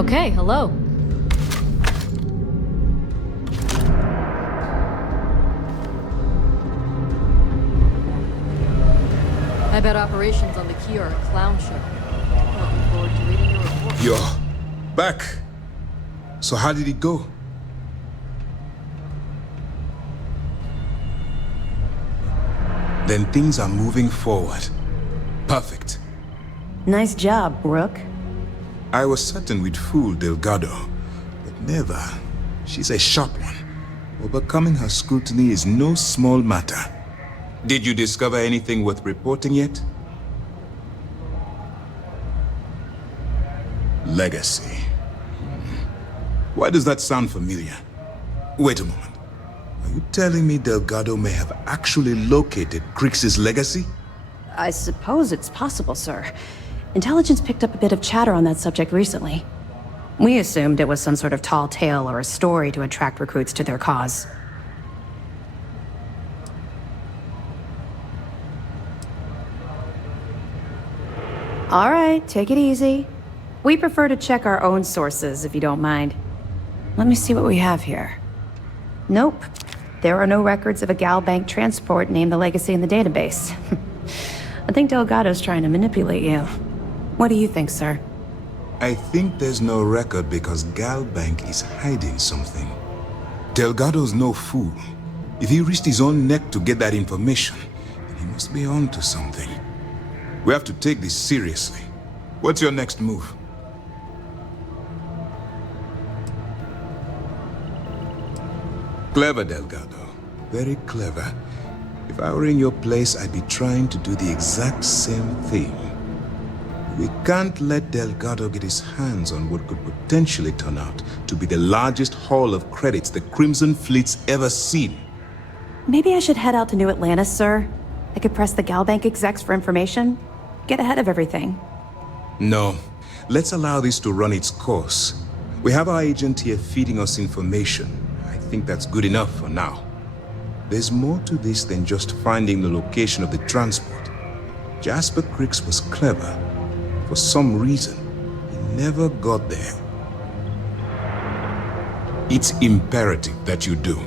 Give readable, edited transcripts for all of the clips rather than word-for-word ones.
Okay, hello. I bet operations on the key are a clown show. Looking forward to reading your report. You're back. So how did it go? Then things are moving forward. Perfect. Nice job, Brooke. I was certain we'd fool Delgado, but never. She's a sharp one. Overcoming her scrutiny is no small matter. Did you discover anything worth reporting yet? Legacy. Why does that sound familiar? Wait a moment. Are you telling me Delgado may have actually located Crix's legacy? I suppose it's possible, sir. Intelligence picked up a bit of chatter on that subject recently. We assumed it was some sort of tall tale or a story to attract recruits to their cause. All right, take it easy. We prefer to check our own sources, if you don't mind. Let me see what we have here. Nope. There are no records of a Gal Bank transport named the Legacy in the database. I think Delgado's trying to manipulate you. What do you think, sir? I think there's no record because Gal Bank is hiding something. Delgado's no fool. If he risked his own neck to get that information, then he must be on to something. We have to take this seriously. What's your next move? Clever, Delgado. Very clever. If I were in your place, I'd be trying to do the exact same thing. We can't let Delgado get his hands on what could potentially turn out to be the largest haul of credits the Crimson Fleet's ever seen. Maybe I should head out to New Atlantis, sir. I could press the Gal Bank execs for information. Get ahead of everything. No. Let's allow this to run its course. We have our agent here feeding us information. I think that's good enough for now. There's more to this than just finding the location of the transport. Jasper Crix was clever. For some reason, he never got there. It's imperative that you do.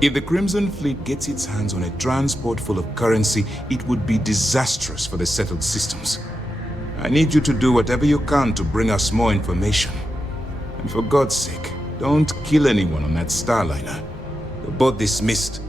If the Crimson Fleet gets its hands on a transport full of currency, it would be disastrous for the settled systems. I need you to do whatever you can to bring us more information. And for God's sake, don't kill anyone on that Starliner. You're both dismissed.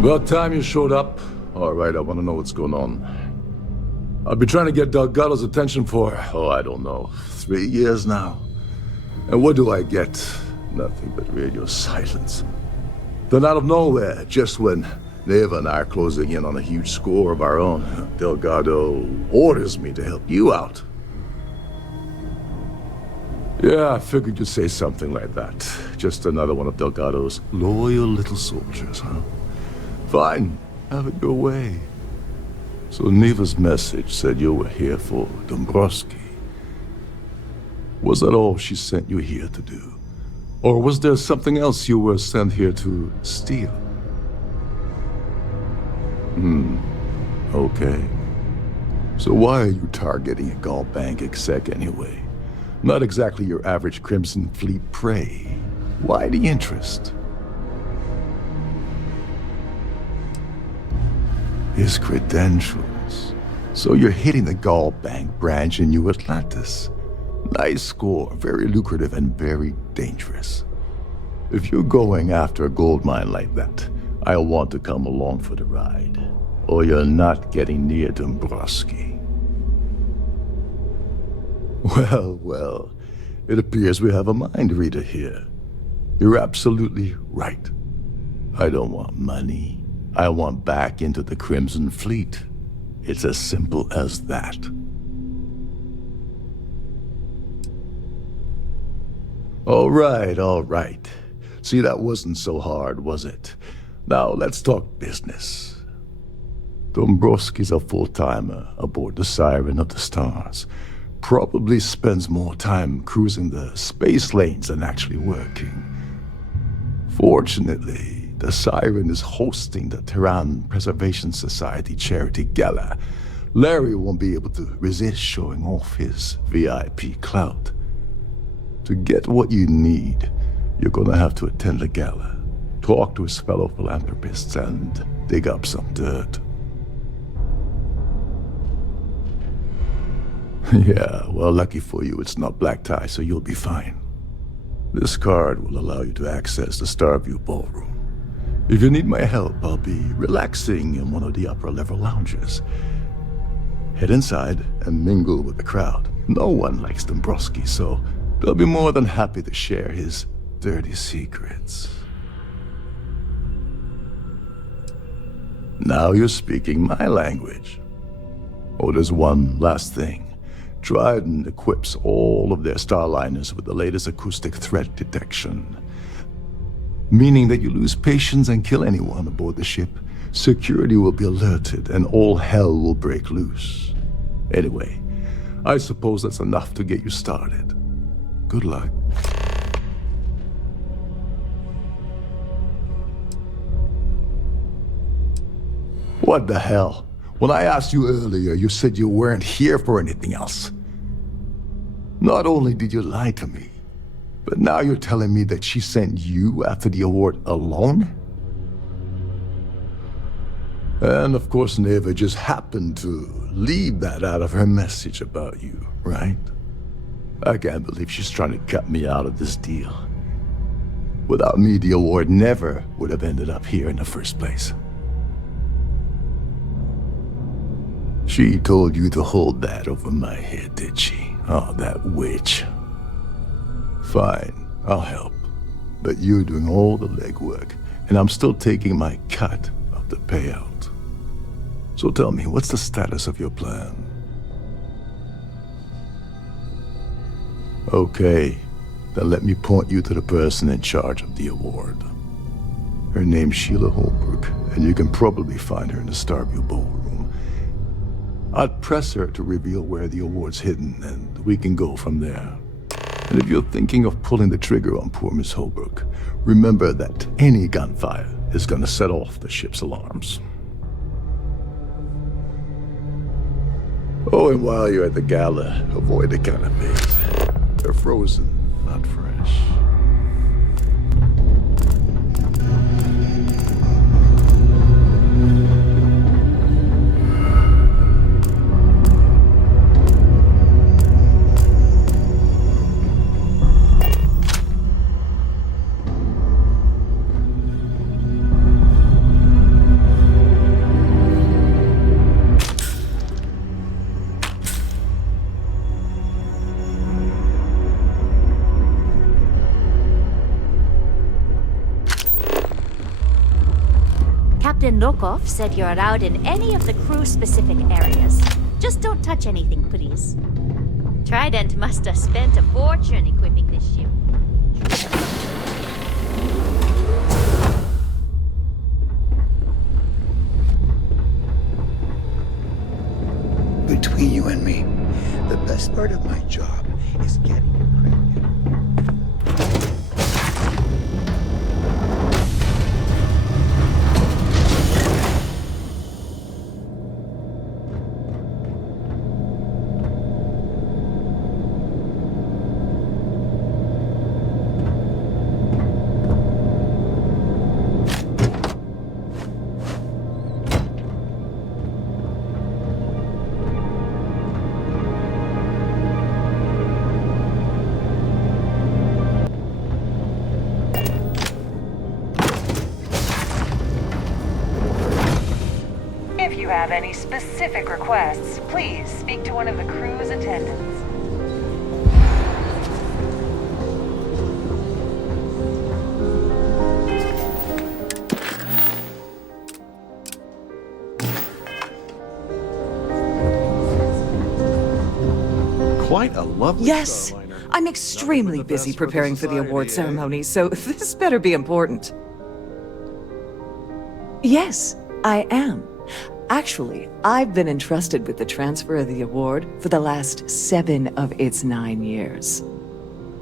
About time you showed up. All right, I want to know what's going on. I've been trying to get Delgado's attention for, I don't know, 3 years now. And what do I get? Nothing but radio silence. Then out of nowhere, just when Naeva and I are closing in on a huge score of our own, Delgado orders me to help you out. Yeah, I figured you'd say something like that. Just another one of Delgado's loyal little soldiers, huh? Fine, have it your way. So Naeva's message said you were here for Dumbrosky. Was that all she sent you here to do? Or was there something else you were sent here to steal? Okay. So why are you targeting a Gaul bank exec anyway? Not exactly your average Crimson Fleet prey. Why the interest? His credentials. So you're hitting the Gaul bank branch in New Atlantis. Nice score, very lucrative and very dangerous. If you're going after a gold mine like that, I'll want to come along for the ride. Or you're not getting near Dumbrosky. Well, it appears we have a mind reader here. You're absolutely right. I don't want money. I want back into the Crimson Fleet. It's as simple as that. All right. See, that wasn't so hard, was it? Now, let's talk business. Dumbrosky's a full-timer aboard the Siren of the Stars. Probably spends more time cruising the space lanes than actually working. Fortunately, the Siren is hosting the Terran Preservation Society charity gala. Larry won't be able to resist showing off his VIP clout. To get what you need, you're gonna have to attend the gala, talk to his fellow philanthropists, and dig up some dirt. Yeah, well, lucky for you, it's not black tie, so you'll be fine. This card will allow you to access the Starfield ballroom. If you need my help, I'll be relaxing in one of the upper-level lounges. Head inside and mingle with the crowd. No one likes Dumbrosky, so they'll be more than happy to share his dirty secrets. Now you're speaking my language. Oh, there's one last thing. Dryden equips all of their starliners with the latest acoustic threat detection. Meaning that you lose patience and kill anyone aboard the ship, security will be alerted and all hell will break loose. Anyway, I suppose that's enough to get you started. Good luck. What the hell? When I asked you earlier, you said you weren't here for anything else. Not only did you lie to me, but now you're telling me that she sent you after the award alone? And of course, Naeva just happened to leave that out of her message about you, right? I can't believe she's trying to cut me out of this deal. Without me, the award never would have ended up here in the first place. She told you to hold that over my head, did she? Oh, that witch. Fine, I'll help. But you're doing all the legwork, and I'm still taking my cut of the payout. So tell me, what's the status of your plan? Okay, then let me point you to the person in charge of the award. Her name's Sheila Holbrook, and you can probably find her in the Starfield ballroom. I'd press her to reveal where the award's hidden, and we can go from there. And if you're thinking of pulling the trigger on poor Miss Holbrook, remember that any gunfire is gonna set off the ship's alarms. Oh, and while you're at the gala, avoid the kind of bait. They're frozen, not fresh. Captain Rokov said you're allowed in any of the crew-specific areas. Just don't touch anything, please. Trident must have spent a fortune equipping this ship. Between you and me, the best part of my job is getting you pregnant. If you have any specific requests, please speak to one of the crew's attendants. Quite a lovely Yes, Starliner. I'm extremely busy preparing for the award ceremony, so this better be important. Yes, I am. Actually, I've been entrusted with the transfer of the award for the last 7 of its 9 years.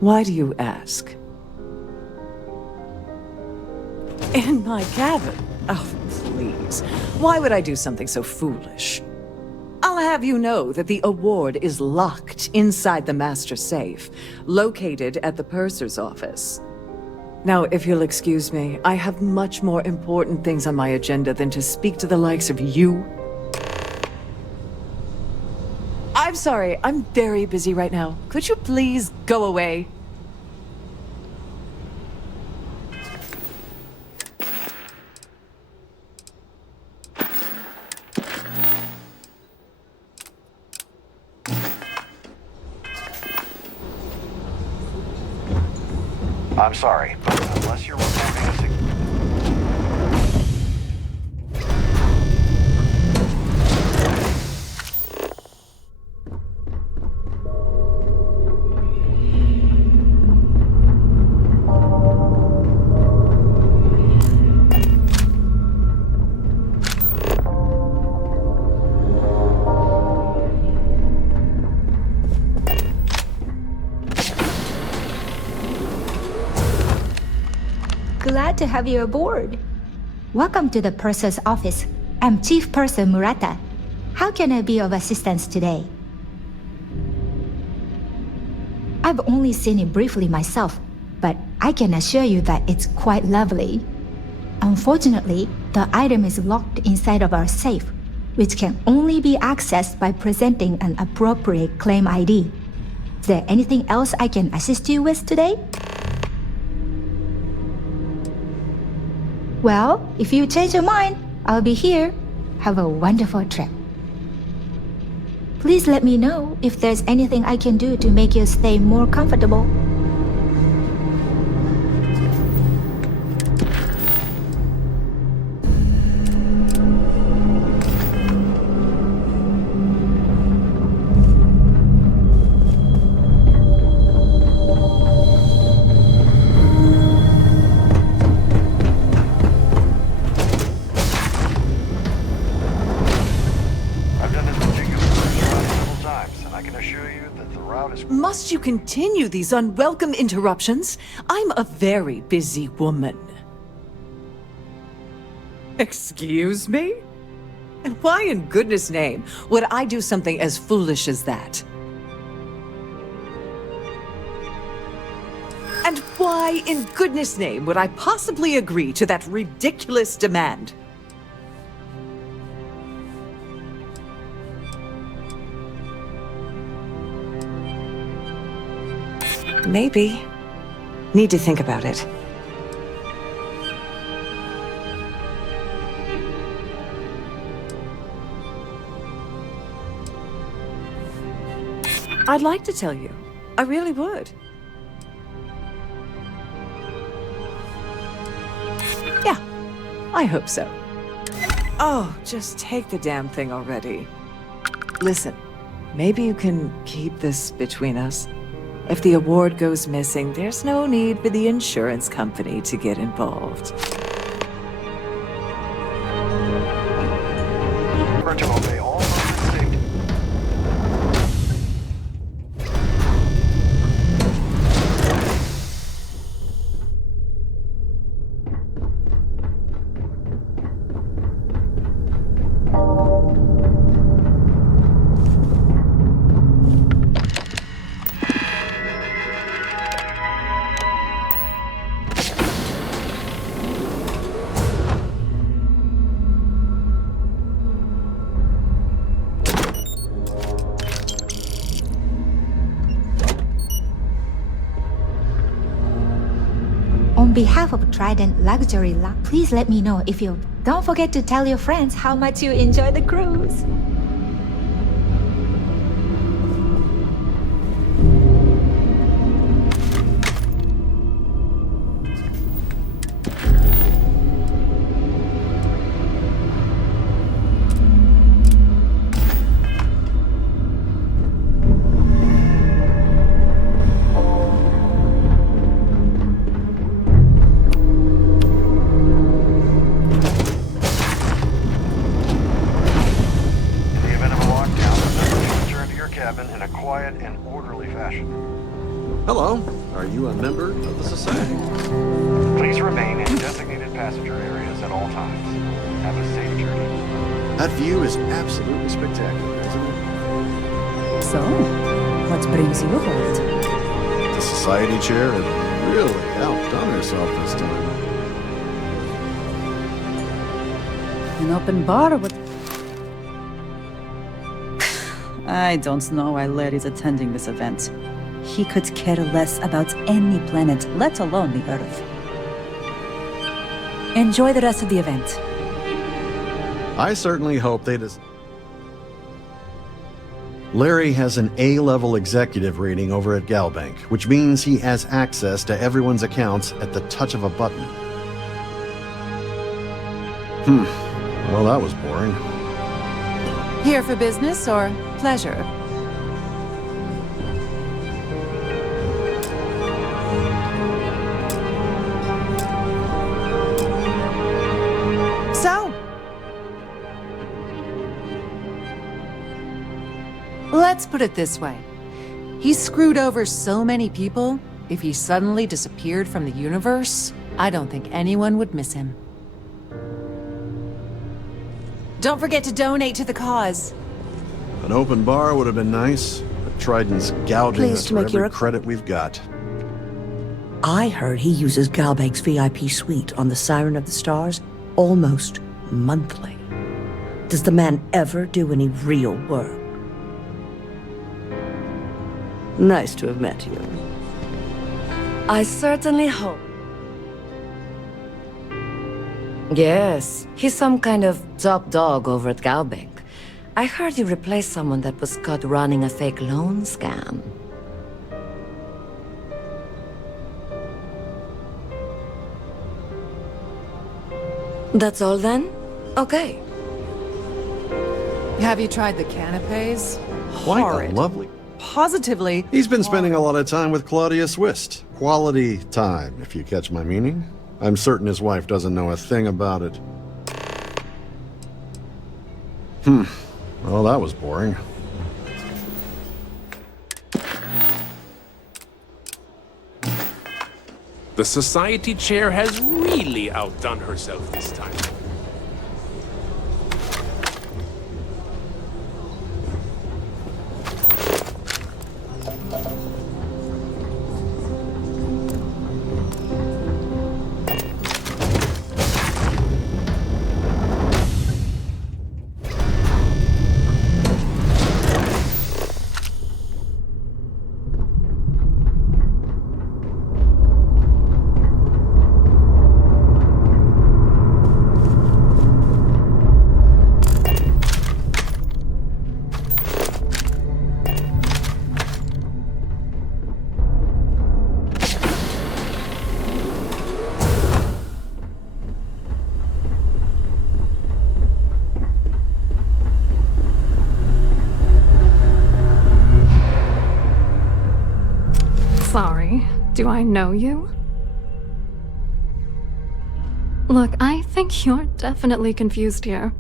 Why do you ask? In my cabin? Oh, please. Why would I do something so foolish? I'll have you know that the award is locked inside the master safe, located at the purser's office. Now, if you'll excuse me, I have much more important things on my agenda than to speak to the likes of you. I'm sorry, I'm very busy right now. Could you please go away? I'm sorry, but unless you're reporting a Glad to have you aboard. Welcome to the purser's office. I'm Chief Purser Murata. How can I be of assistance today? I've only seen it briefly myself, but I can assure you that it's quite lovely. Unfortunately, the item is locked inside of our safe, which can only be accessed by presenting an appropriate claim ID. Is there anything else I can assist you with today? Well, if you change your mind, I'll be here. Have a wonderful trip. Please let me know if there's anything I can do to make your stay more comfortable. Must you continue these unwelcome interruptions? I'm a very busy woman. Excuse me? And why in goodness name would I do something as foolish as that? And why in goodness name would I possibly agree to that ridiculous demand? Maybe. Need to think about it. I'd like to tell you. I really would. Yeah, I hope so. Oh, just take the damn thing already. Listen, maybe you can keep this between us. If the award goes missing, there's no need for the insurance company to get involved. Remember to obey all modes of safety. On behalf of Trident Luxury Lab, please let me know if you... Don't forget to tell your friends how much you enjoy the cruise. In a quiet and orderly fashion. Hello. Are you a member of the society? Please remain in designated passenger areas at all times. Have a safe journey. That view is absolutely spectacular, isn't it? So, what brings you aboard? The society chair had really outdone herself this time. An open bar with... I don't know why Larry's attending this event. He could care less about any planet, let alone the Earth. Enjoy the rest of the event. I certainly hope they just... Larry has an A-level executive rating over at Galbank, which means he has access to everyone's accounts at the touch of a button. Well, that was boring. Here for business or pleasure? So, let's put it this way. He screwed over so many people, if he suddenly disappeared from the universe, I don't think anyone would miss him. Don't forget to donate to the cause. An open bar would have been nice, but Trident's gouging Pleased us to for make your every credit we've got. I heard he uses Galbank's VIP suite on the Siren of the Stars almost monthly. Does the man ever do any real work? Nice to have met you. I certainly hope. Yes, he's some kind of top dog over at Galbank. I heard you replaced someone that was caught running a fake loan scam. That's all then? Okay. Have you tried the canapes? Quite Horrid. a lovely... Positively. He's been spending a lot of time with Claudia Swist. Quality time, if you catch my meaning. I'm certain his wife doesn't know a thing about it. Well, that was boring. The society chair has really outdone herself this time. Do I know you? Look, I think you're definitely confused here.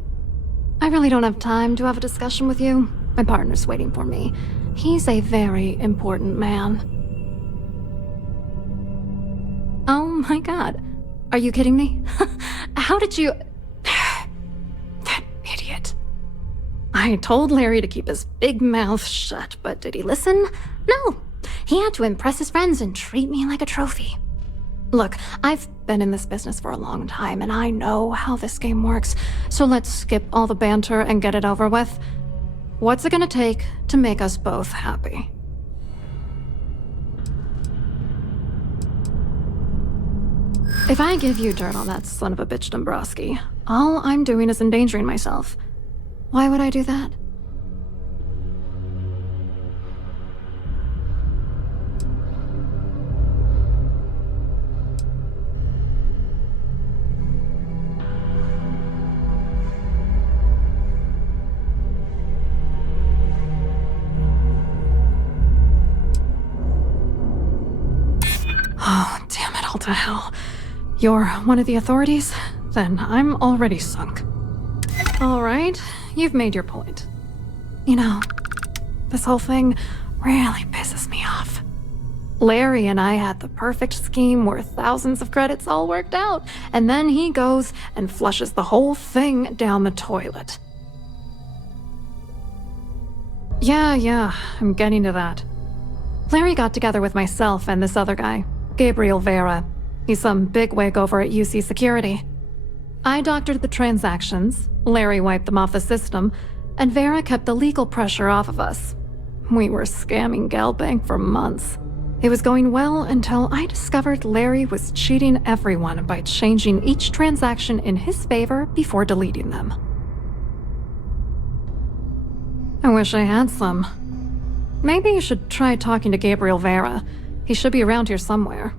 I really don't have time to have a discussion with you. My partner's waiting for me. He's a very important man. Oh my god. Are you kidding me? How did you... That idiot. I told Larry to keep his big mouth shut, but did he listen? No. He had to impress his friends and treat me like a trophy. Look, I've been in this business for a long time, and I know how this game works, so let's skip all the banter and get it over with. What's it gonna take to make us both happy? If I give you dirt on that son of a bitch Dumbrosky, all I'm doing is endangering myself. Why would I do that? Oh, damn it all to hell. You're one of the authorities? Then I'm already sunk. Alright, you've made your point. You know, this whole thing really pisses me off. Larry and I had the perfect scheme where thousands of credits all worked out, and then he goes and flushes the whole thing down the toilet. Yeah, I'm getting to that. Larry got together with myself and this other guy, Gabriel Vera. He's some bigwig over at UC Security. I doctored the transactions, Larry wiped them off the system, and Vera kept the legal pressure off of us. We were scamming GalBank for months. It was going well until I discovered Larry was cheating everyone by changing each transaction in his favor before deleting them. I wish I had some. Maybe you should try talking to Gabriel Vera. He should be around here somewhere.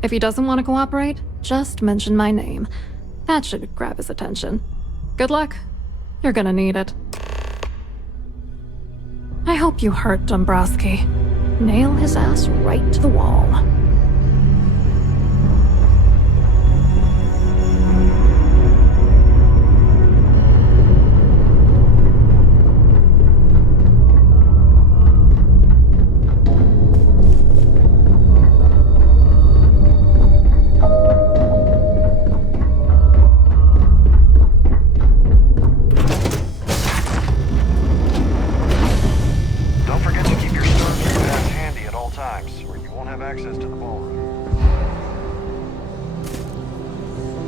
If he doesn't want to cooperate, just mention my name. That should grab his attention. Good luck. You're gonna need it. I hope you hurt Dumbrosky. Nail his ass right to the wall.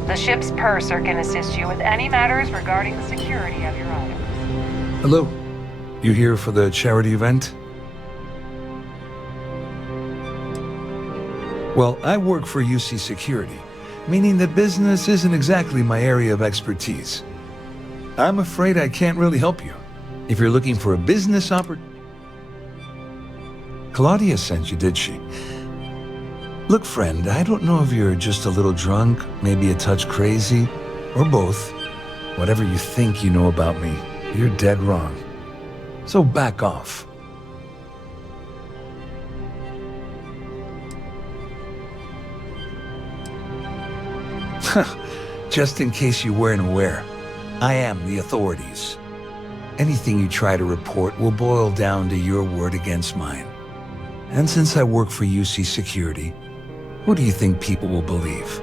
The ship's purser can assist you with any matters regarding the security of your items. Hello. You here for the charity event? Well, I work for UC Security, meaning that business isn't exactly my area of expertise. I'm afraid I can't really help you. If you're looking for a business opportunity... Claudia sent you, did she? Look, friend, I don't know if you're just a little drunk, maybe a touch crazy, or both. Whatever you think you know about me, you're dead wrong. So back off. Just in case you weren't aware, I am the authorities. Anything you try to report will boil down to your word against mine. And since I work for UC Security, who do you think people will believe?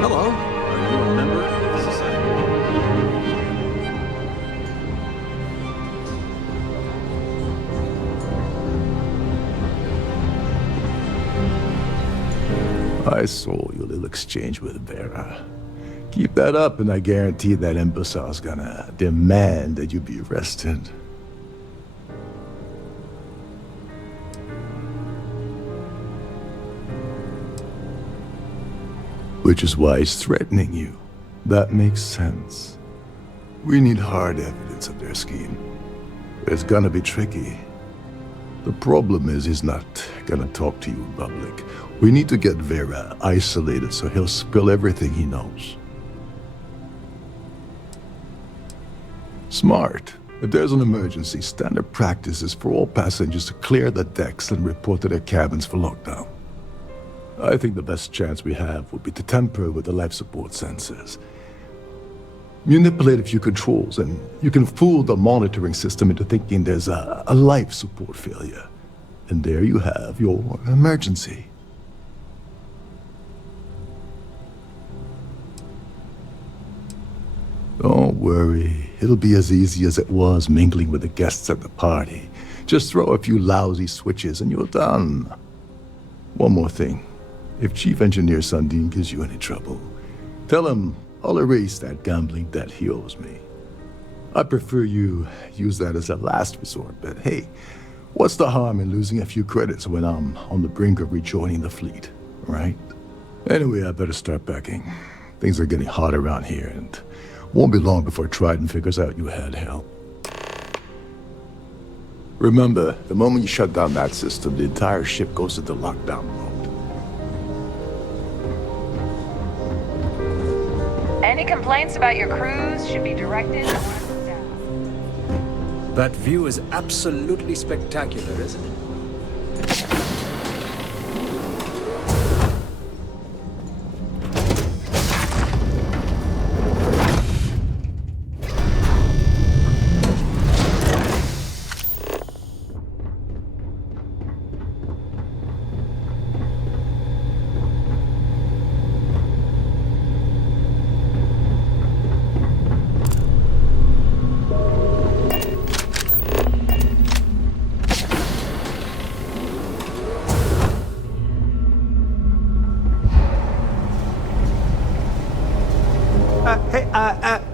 Hello. Are you a member of the society? I saw your little exchange with Vera. Keep that up and I guarantee that imbecile's gonna demand that you be arrested. Which is why he's threatening you. That makes sense. We need hard evidence of their scheme. But it's gonna be tricky. The problem is he's not gonna talk to you in public. We need to get Vera isolated so he'll spill everything he knows. Smart. If there's an emergency, standard practice is for all passengers to clear the decks and report to their cabins for lockdown. I think the best chance we have would be to tamper with the life support sensors. Manipulate a few controls, and you can fool the monitoring system into thinking there's a life support failure. And there you have your emergency. Don't worry, it'll be as easy as it was mingling with the guests at the party. Just throw a few lousy switches and you're done. One more thing. If Chief Engineer Sundin gives you any trouble, tell him I'll erase that gambling debt he owes me. I prefer you use that as a last resort, but hey, what's the harm in losing a few credits when I'm on the brink of rejoining the fleet, right? Anyway, I better start packing. Things are getting hot around here, and won't be long before Trident figures out you had help. Remember, the moment you shut down that system, the entire ship goes into lockdown mode. Any complaints about your crews should be directed to one of the staff. That view is absolutely spectacular, isn't it?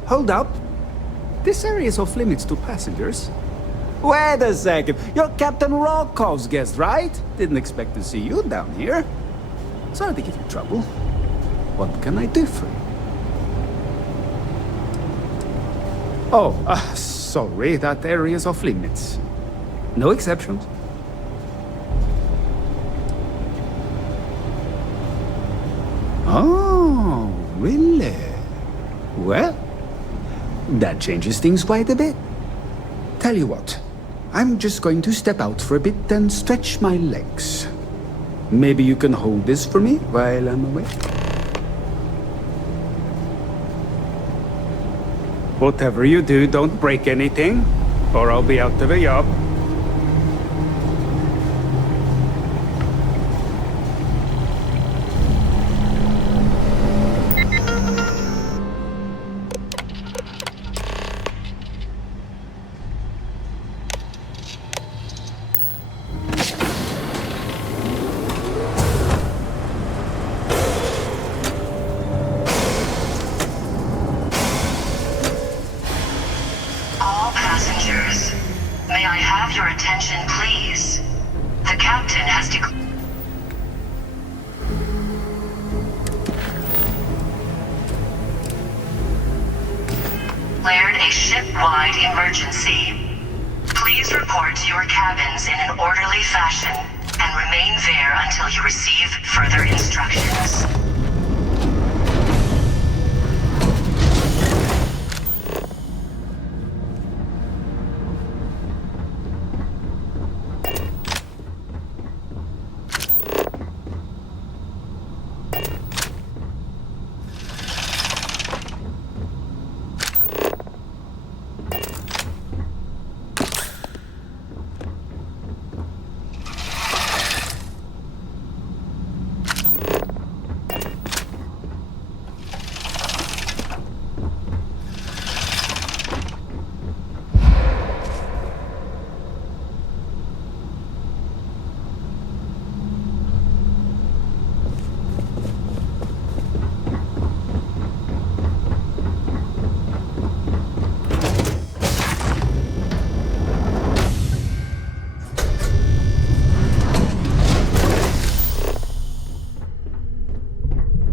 Hold up. This area is off limits to passengers. Wait a second. You're Captain Rokov's guest, right? Didn't expect to see you down here. Sorry to give you trouble. What can I do for you? Oh, sorry. That area is off limits. No exceptions. Oh, really? Well, that changes things quite a bit. Tell you what, I'm just going to step out for a bit and stretch my legs. Maybe you can hold this for me while I'm away? Whatever you do, don't break anything, or I'll be out of a job. Declared a ship-wide emergency. Please report to your cabins in an orderly fashion and remain there until you receive further instructions.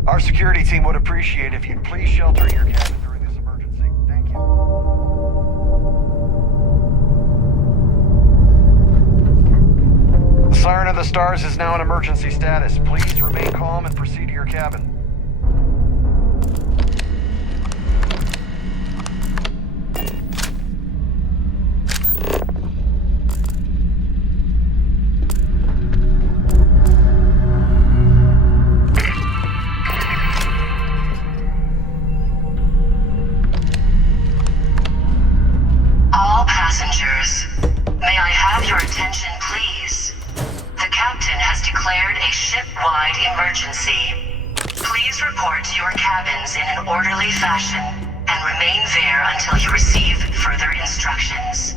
Our security team would appreciate if you'd please shelter your cabin during this emergency. Thank you. The Siren of the Stars is now in emergency status. Please remain calm and proceed to your cabin. Please report to your cabins in an orderly fashion and remain there until you receive further instructions.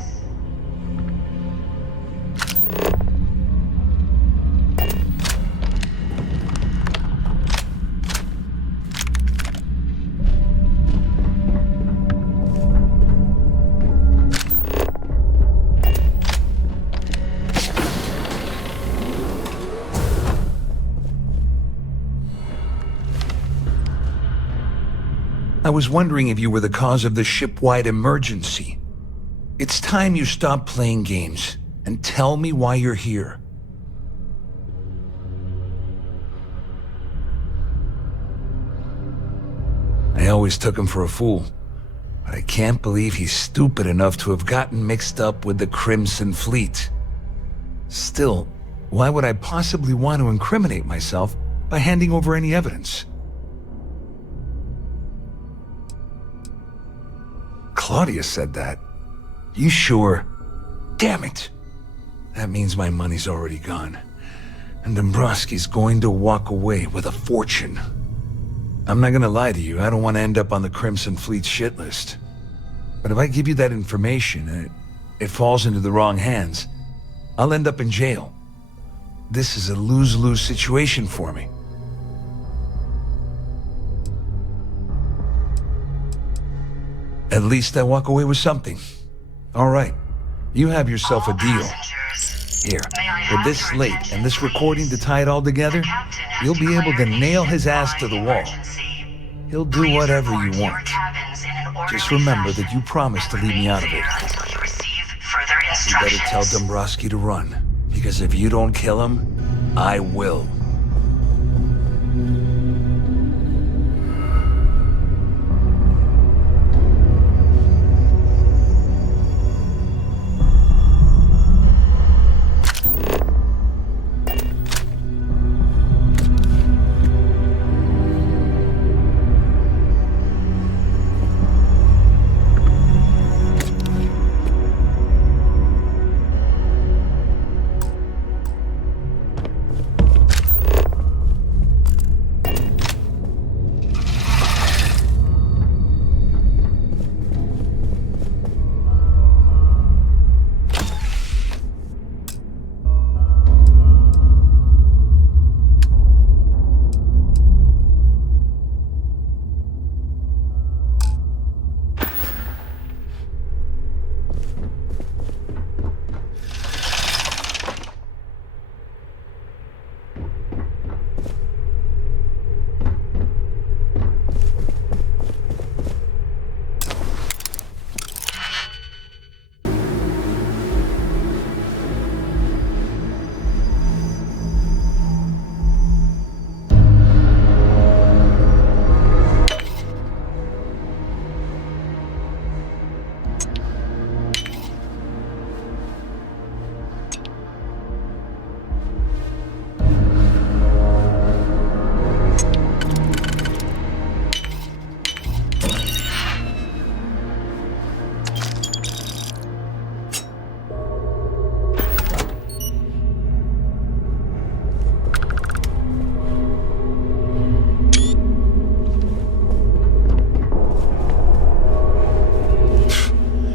I was wondering if you were the cause of the ship-wide emergency. It's time you stop playing games and tell me why you're here. I always took him for a fool, but I can't believe he's stupid enough to have gotten mixed up with the Crimson Fleet. Still, why would I possibly want to incriminate myself by handing over any evidence? Claudia said that. You sure? Damn it! That means my money's already gone. And Dumbrosky's going to walk away with a fortune. I'm not gonna lie to you, I don't want to end up on the Crimson Fleet shit list. But if I give you that information and it falls into the wrong hands, I'll end up in jail. This is a lose-lose situation for me. At least I walk away with something. All right, you have yourself a deal. Here, with this slate and this recording to tie it all together, you'll be able to nail his ass to the wall. He'll do whatever you want. Just remember that you promised to leave me out of it. You better tell Dumbrosky to run, because if you don't kill him, I will.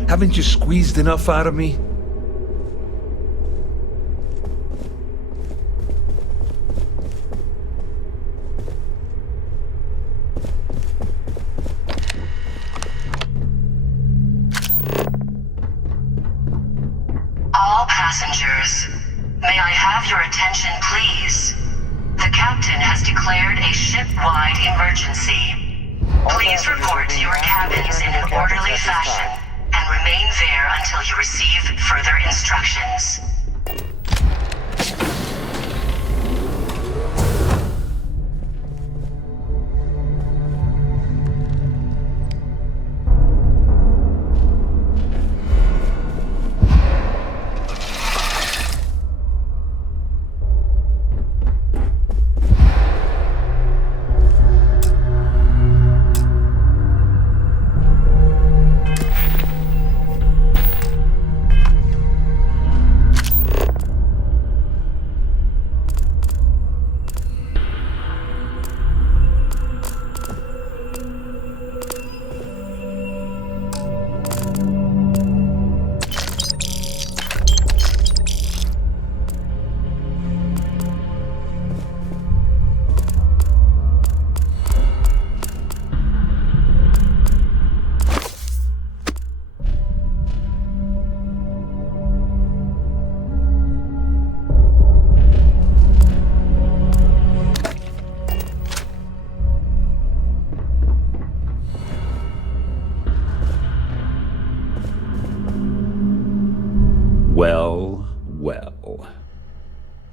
Haven't you squeezed enough out of me? All passengers, may I have your attention, please? The captain has declared a ship-wide emergency. Please report to your cabins in an orderly fashion and remain there until you receive further instructions.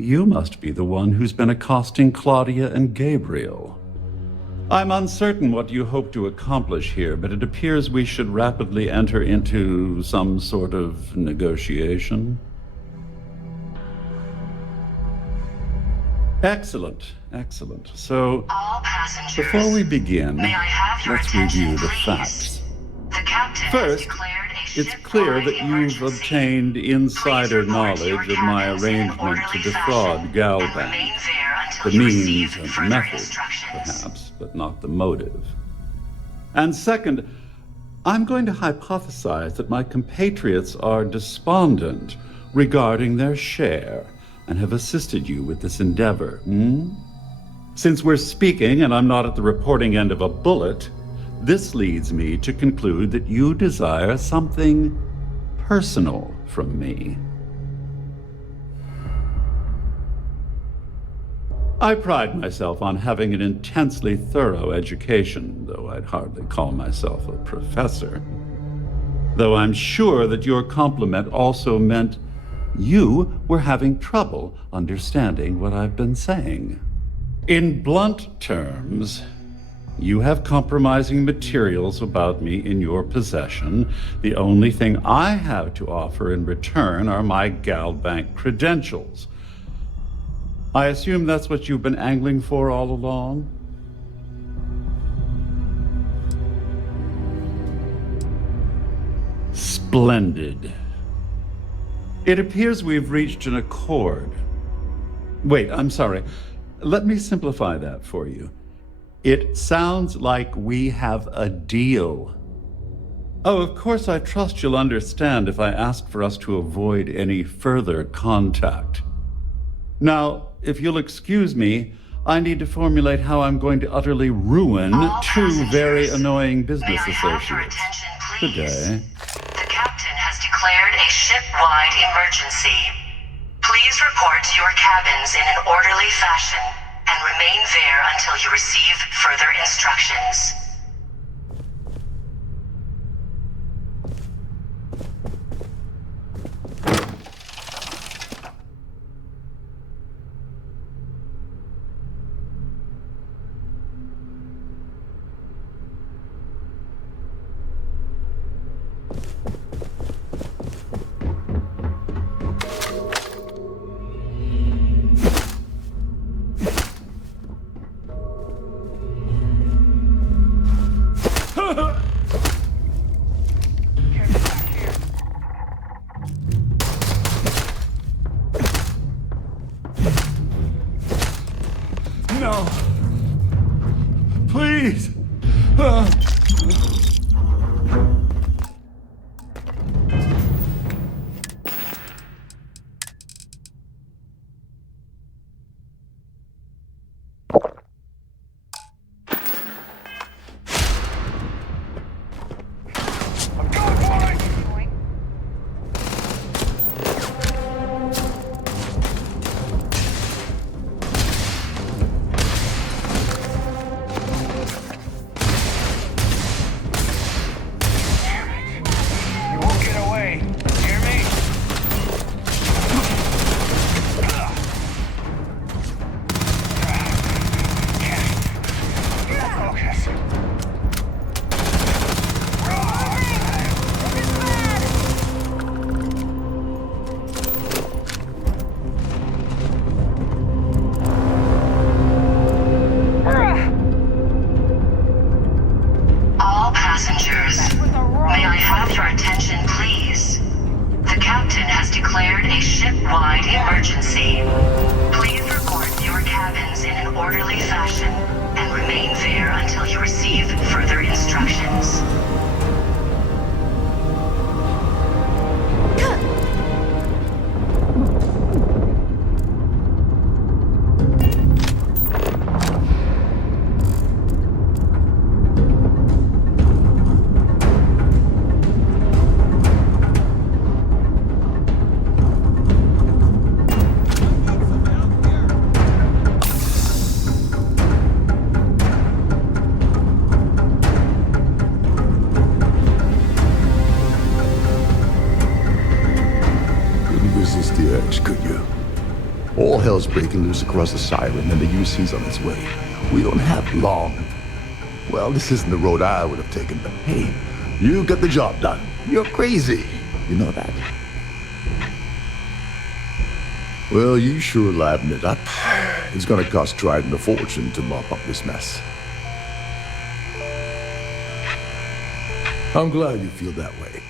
You must be the one who's been accosting Claudia and Gabriel. I'm uncertain what you hope to accomplish here, but it appears we should rapidly enter into some sort of negotiation. Excellent, excellent. So, before we begin, let's review the facts. First, it's clear that you've obtained insider knowledge of my arrangement to defraud Galbank. The means and the method, perhaps, but not the motive. And second, I'm going to hypothesize that my compatriots are despondent regarding their share and have assisted you with this endeavor. Since we're speaking and I'm not at the reporting end of a bullet, this leads me to conclude that you desire something personal from me. I pride myself on having an intensely thorough education, though I'd hardly call myself a professor. Though I'm sure that your compliment also meant you were having trouble understanding what I've been saying. In blunt terms, you have compromising materials about me in your possession. The only thing I have to offer in return are my Galbank credentials. I assume that's what you've been angling for all along? Splendid. It appears we've reached an accord. Wait, I'm sorry. Let me simplify that for you. It sounds like we have a deal. Oh, of course, I trust you'll understand if I ask for us to avoid any further contact. Now, if you'll excuse me, I need to formulate how I'm going to utterly ruin two very annoying business associates. Good day. The captain has declared a ship-wide emergency. Please report to your cabins in an orderly fashion and remain there until you receive further instructions. No. Please. All hell's breaking loose across the Siren, and the UC's on its way. We don't have long. Well, this isn't the road I would have taken, but hey, you got the job done. You're crazy. You know that. Well, you sure livened it up. It's gonna cost Trident a fortune to mop up this mess. I'm glad you feel that way.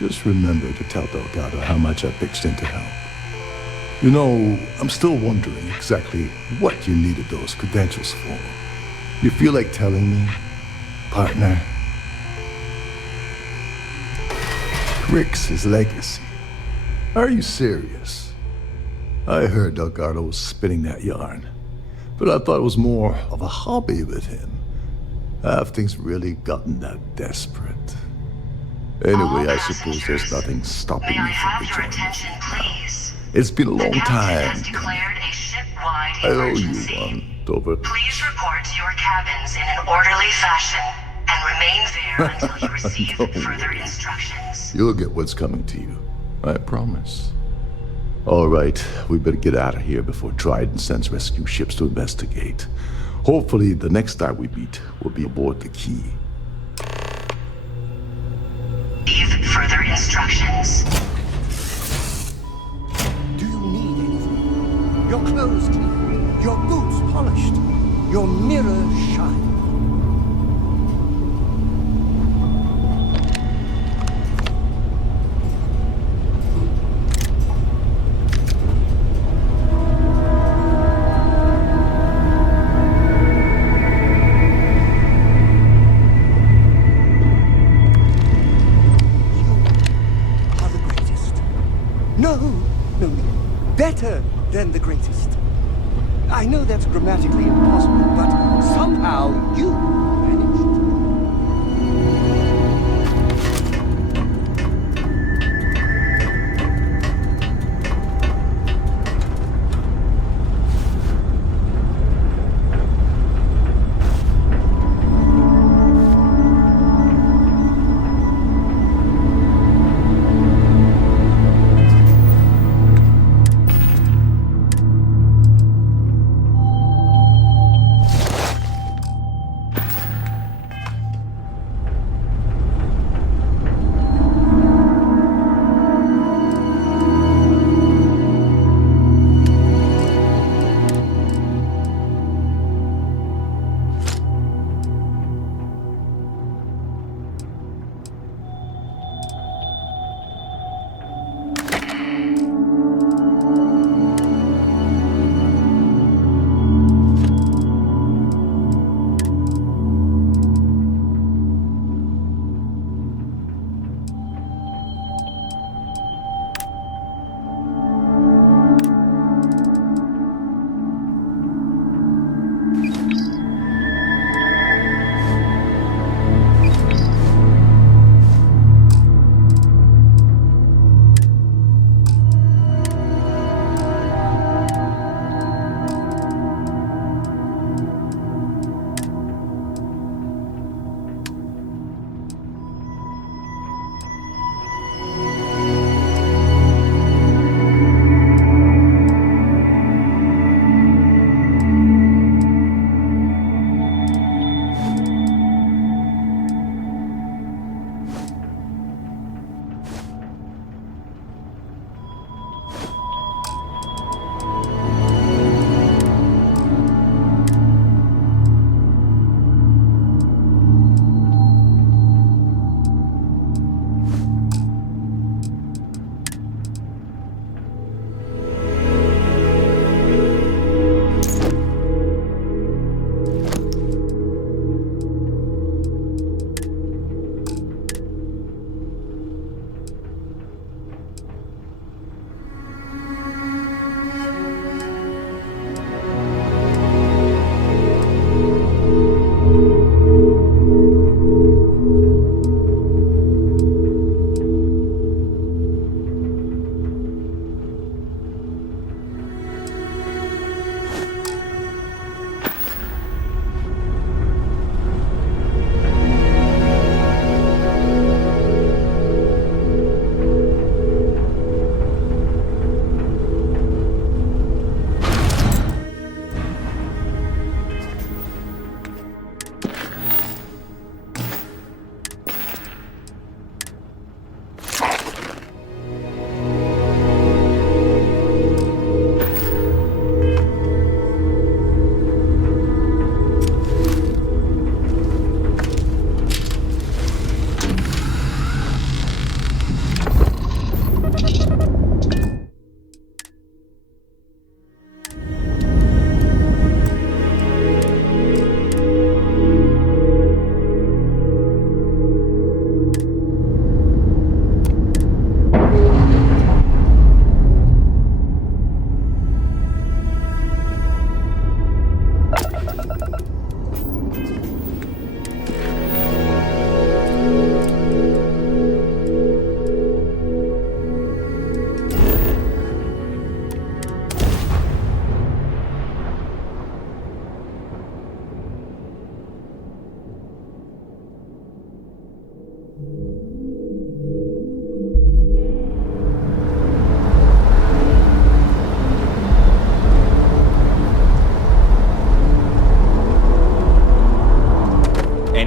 Just remember to tell Delgado how much I pitched in to help. You know, I'm still wondering exactly what you needed those credentials for. You feel like telling me, partner? Rick's his legacy. Are you serious? I heard Delgado was spinning that yarn, but I thought it was more of a hobby with him. Have things really gotten that desperate? Anyway, I suppose there's nothing stopping me from returning. It's been a long time. I owe you one, Dover. Please report to your cabins in an orderly fashion and remain there until you receive further instructions. You'll get what's coming to you. I promise. All right, we better get out of here before Trident sends rescue ships to investigate. Hopefully, the next time we meet, we'll be aboard the Key. Receive further instructions. Do you need anything? Your clothes clean, your boots polished, your mirror shine. No. Better than the greatest. I know that's grammatically impossible, but somehow you managed.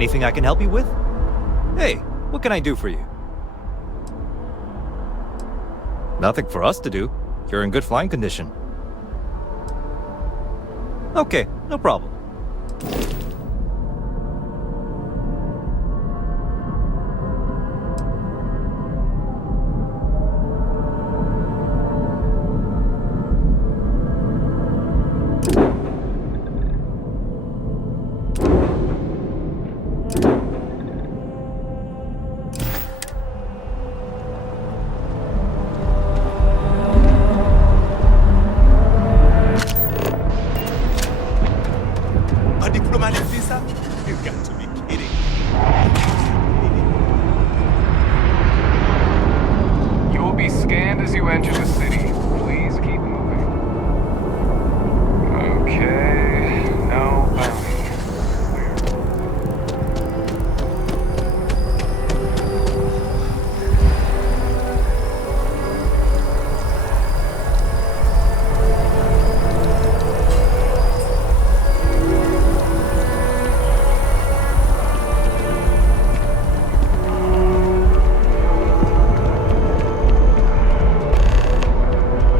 Anything I can help you with? Hey, what can I do for you? Nothing for us to do. You're in good flying condition. Okay, no problem. A diplomatic visa? You've got to be kidding. You will be scanned as you enter the city. Please keep moving. Okay, no bounty.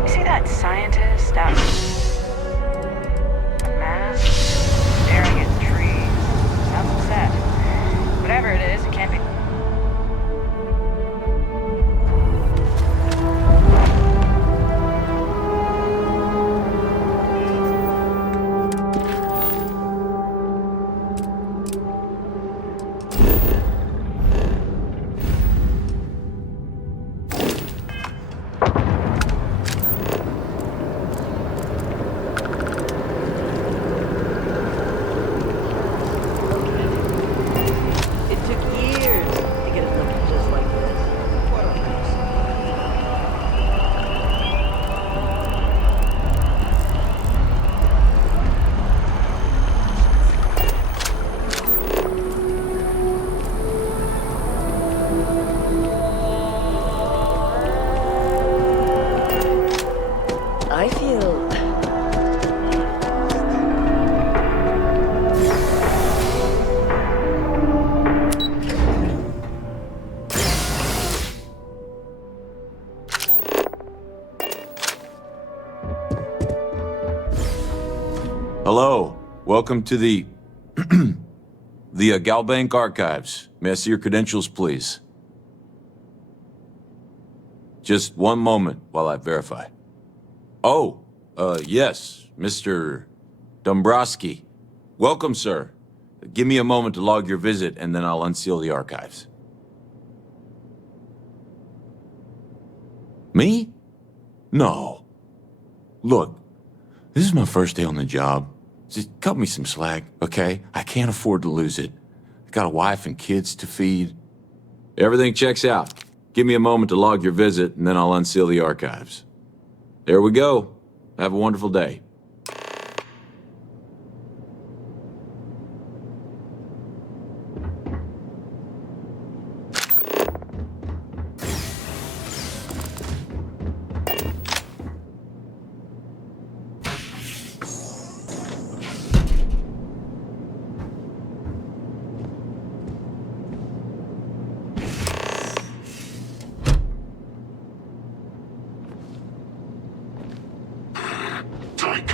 See that scientist out mask, staring at trees? Sounds upset. Whatever it is, it can't be. It took years to get it looking just like this. What a mess. I feel... Hello. Welcome to the Galbank Archives. May I see your credentials, please? Just one moment while I verify. Oh, yes, Mr. Dumbrosky. Welcome, sir. Give me a moment to log your visit, and then I'll unseal the archives. Me? No. Look, this is my first day on the job. Just cut me some slack, okay? I can't afford to lose it. I got a wife and kids to feed. Everything checks out. Give me a moment to log your visit, and then I'll unseal the archives. There we go. Have a wonderful day. Take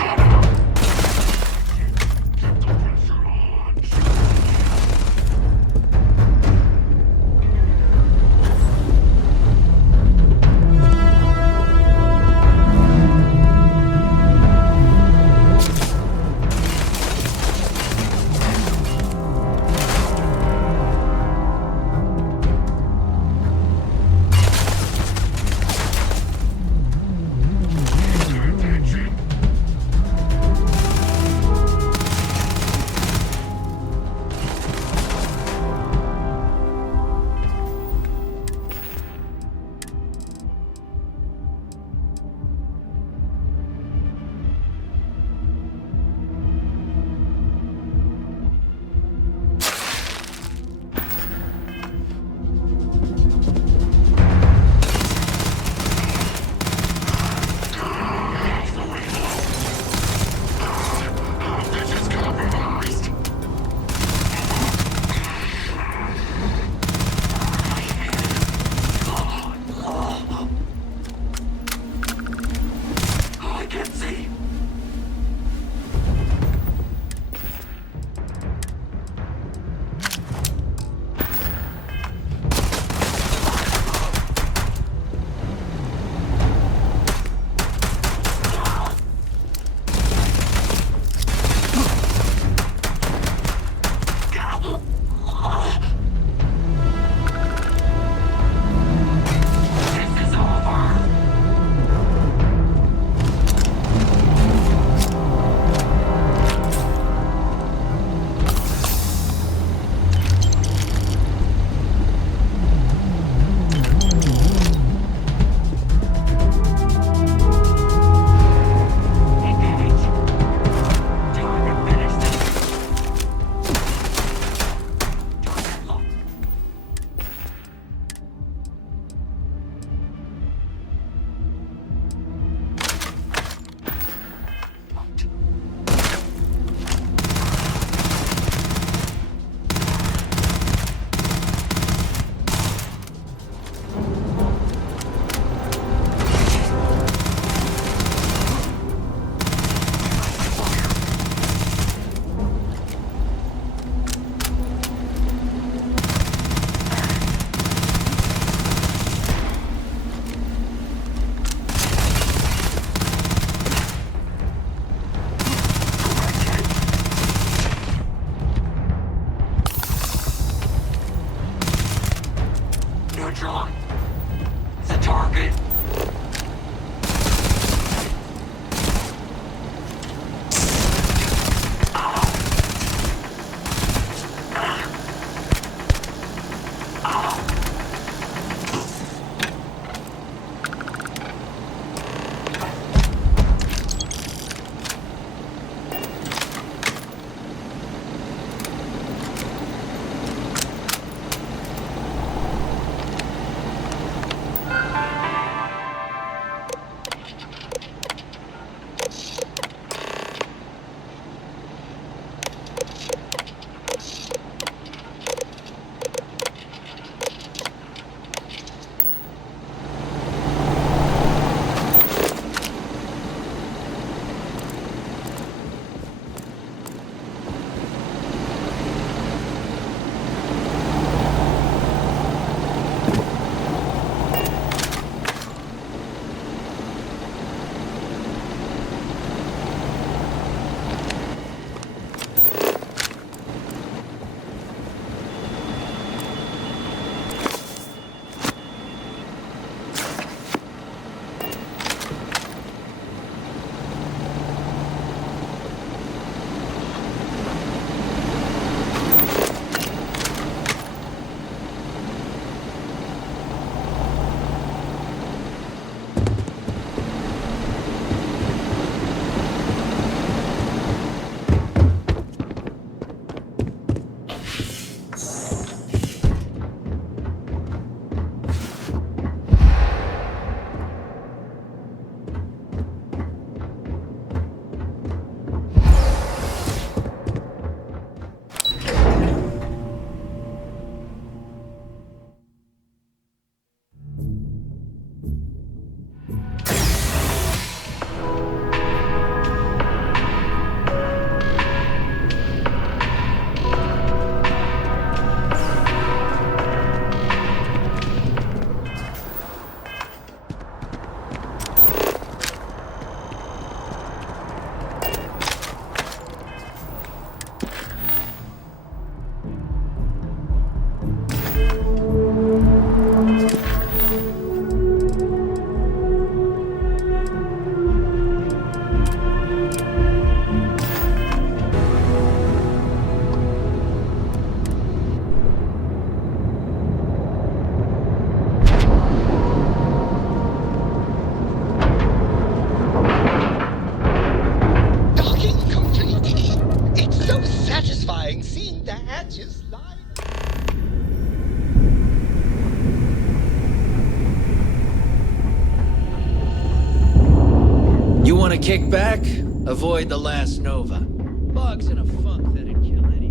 Want to kick back? Avoid the last Nova. Bugs in a funk that'd kill any.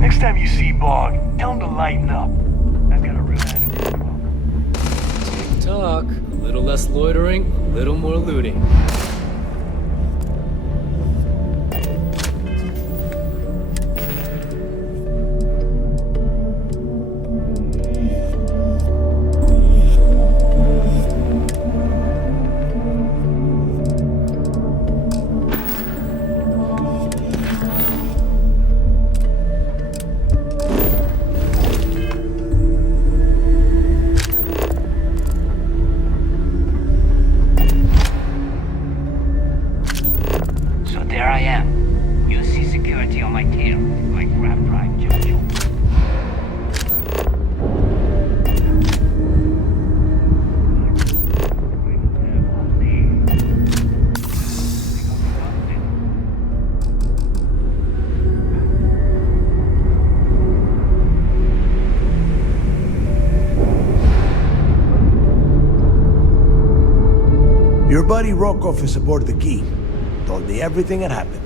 Next time you see Bog, tell him to lighten up. I've got a real attitude. Tick tock. A little less loitering, a little more looting. buddy Rokov is aboard the key. Told me everything had happened.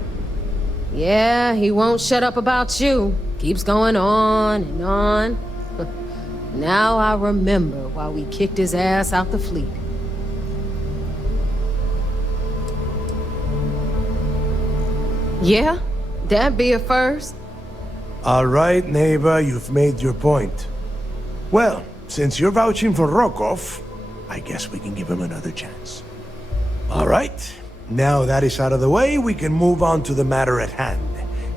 Yeah, he won't shut up about you. Keeps going on and on. Now I remember why we kicked his ass out the fleet. Yeah, that'd be a first. All right, Naeva, you've made your point. Well, since you're vouching for Rokov, I guess we can give him another chance. All right, now that is out of the way, we can move on to the matter at hand.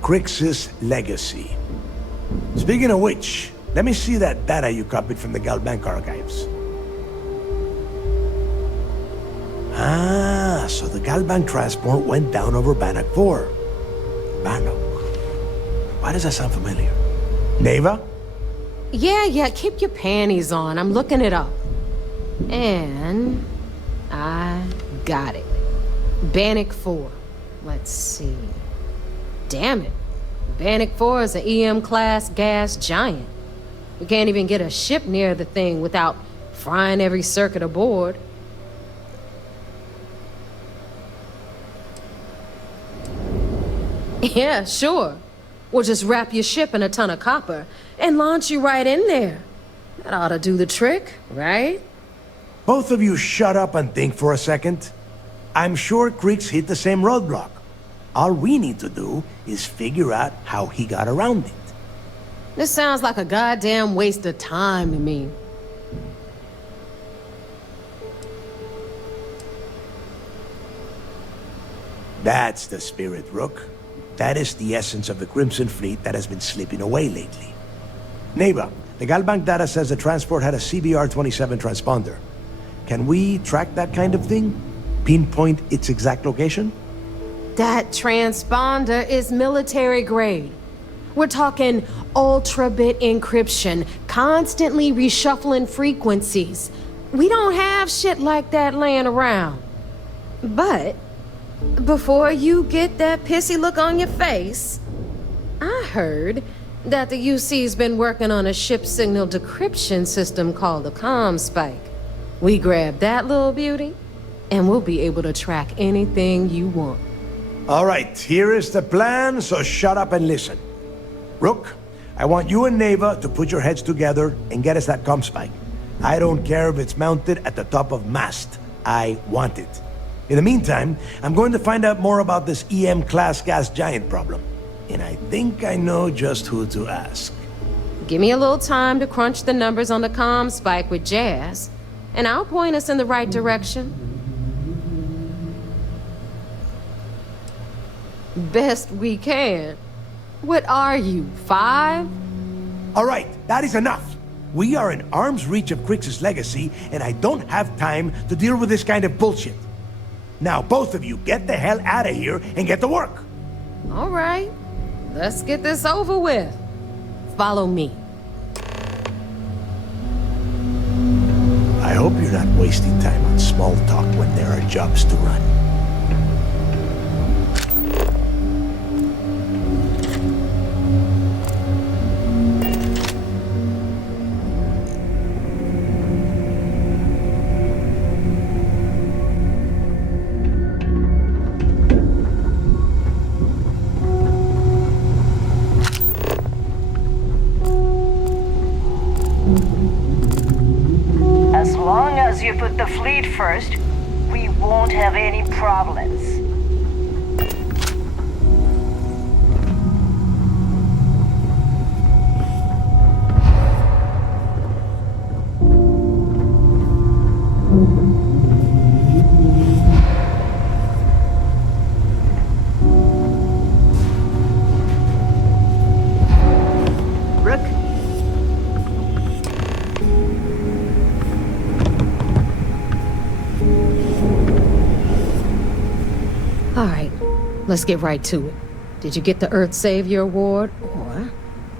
Crix's legacy. Speaking of which, let me see that data you copied from the Galbank archives. Ah, so the Galbank transport went down over Bannock 4. Bannock. Why does that sound familiar? Naeva? Yeah, keep your panties on. I'm looking it up. And I got it. Bannock 4. Let's see. Damn it. Bannock 4 is an EM-class gas giant. We can't even get a ship near the thing without frying every circuit aboard. Yeah, sure. We'll just wrap your ship in a ton of copper and launch you right in there. That ought to do the trick, right? Both of you shut up and think for a second. I'm sure Crix hit the same roadblock. All we need to do is figure out how he got around it. This sounds like a goddamn waste of time to me. That's the spirit, Rook. That is the essence of the Crimson Fleet that has been slipping away lately. Naeva, the Galbank data says the transport had a CBR-27 transponder. Can we track that kind of thing? Pinpoint its exact location? That transponder is military grade. We're talking ultra-bit encryption, constantly reshuffling frequencies. We don't have shit like that laying around. But before you get that pissy look on your face, I heard that the UC's been working on a ship signal decryption system called the comspike. We grab that little beauty, and we'll be able to track anything you want. All right, here is the plan, so shut up and listen. Rook, I want you and Naeva to put your heads together and get us that comspike. I don't care if it's mounted at the top of mast. I want it. In the meantime, I'm going to find out more about this EM-class gas giant problem. And I think I know just who to ask. Give me a little time to crunch the numbers on the comspike with Jazz, and I'll point us in the right direction. Best we can. What are you, 5? All right, that is enough. We are in arm's reach of Crix's legacy, and I don't have time to deal with this kind of bullshit. Now, both of you, get the hell out of here and get to work. All right, let's get this over with. Follow me. I hope you're not wasting time on small talk when there are jobs to run. You put the fleet first, we won't have any problems. Let's get right to it. Did you get the Earth Savior Award? Or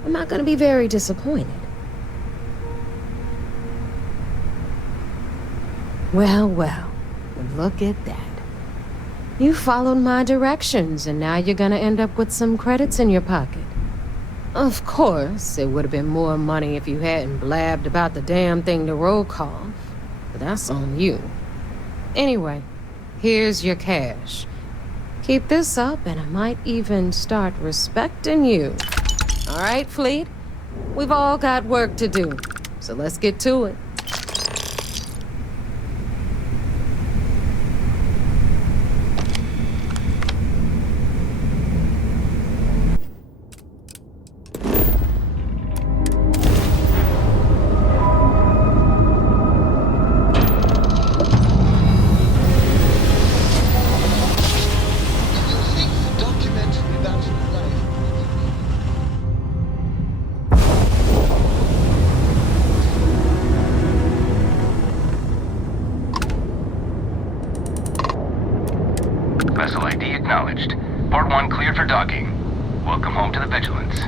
I'm not gonna be very disappointed. Well, look at that. You followed my directions, and now you're gonna end up with some credits in your pocket. Of course, it would have been more money if you hadn't blabbed about the damn thing to Rokov, but that's on you. Anyway, Here's your cash. Keep this up, and I might even start respecting you. All right, Fleet? We've all got work to do, so let's get to it. Vessel ID acknowledged. Port 1 cleared for docking. Welcome home to the Vigilance.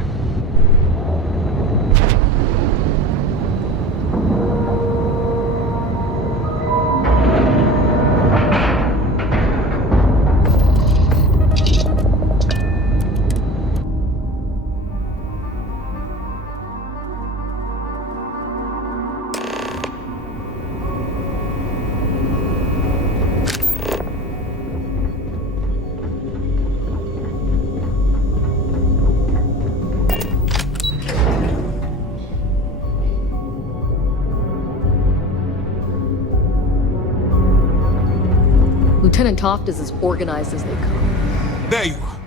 Lieutenant Toft is as organized as they come. There you are.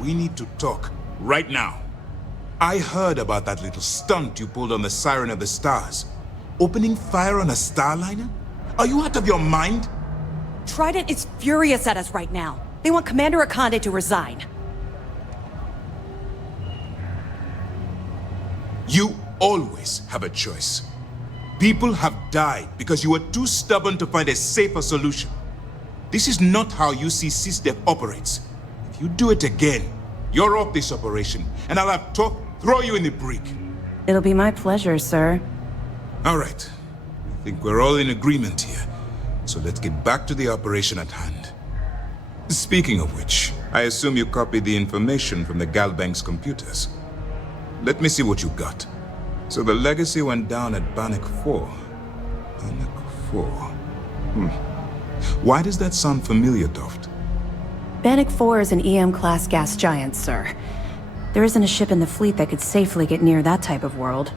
We need to talk right now. I heard about that little stunt you pulled on the Siren of the Stars. Opening fire on a Starliner? Are you out of your mind? Trident is furious at us right now. They want Commander Akande to resign. You always have a choice. People have died because you were too stubborn to find a safer solution. This is not how UC SysDev operates. If you do it again, you're off this operation, and I'll have Toth throw you in the brig. It'll be my pleasure, sir. All right. I think we're all in agreement here. So let's get back to the operation at hand. Speaking of which, I assume you copied the information from the Galbank's computers. Let me see what you got. So the legacy went down at Bannock 4. Bannock 4. Why does that sound familiar, Toft? Bannock 4 is an EM-class gas giant, sir. There isn't a ship in the fleet that could safely get near that type of world.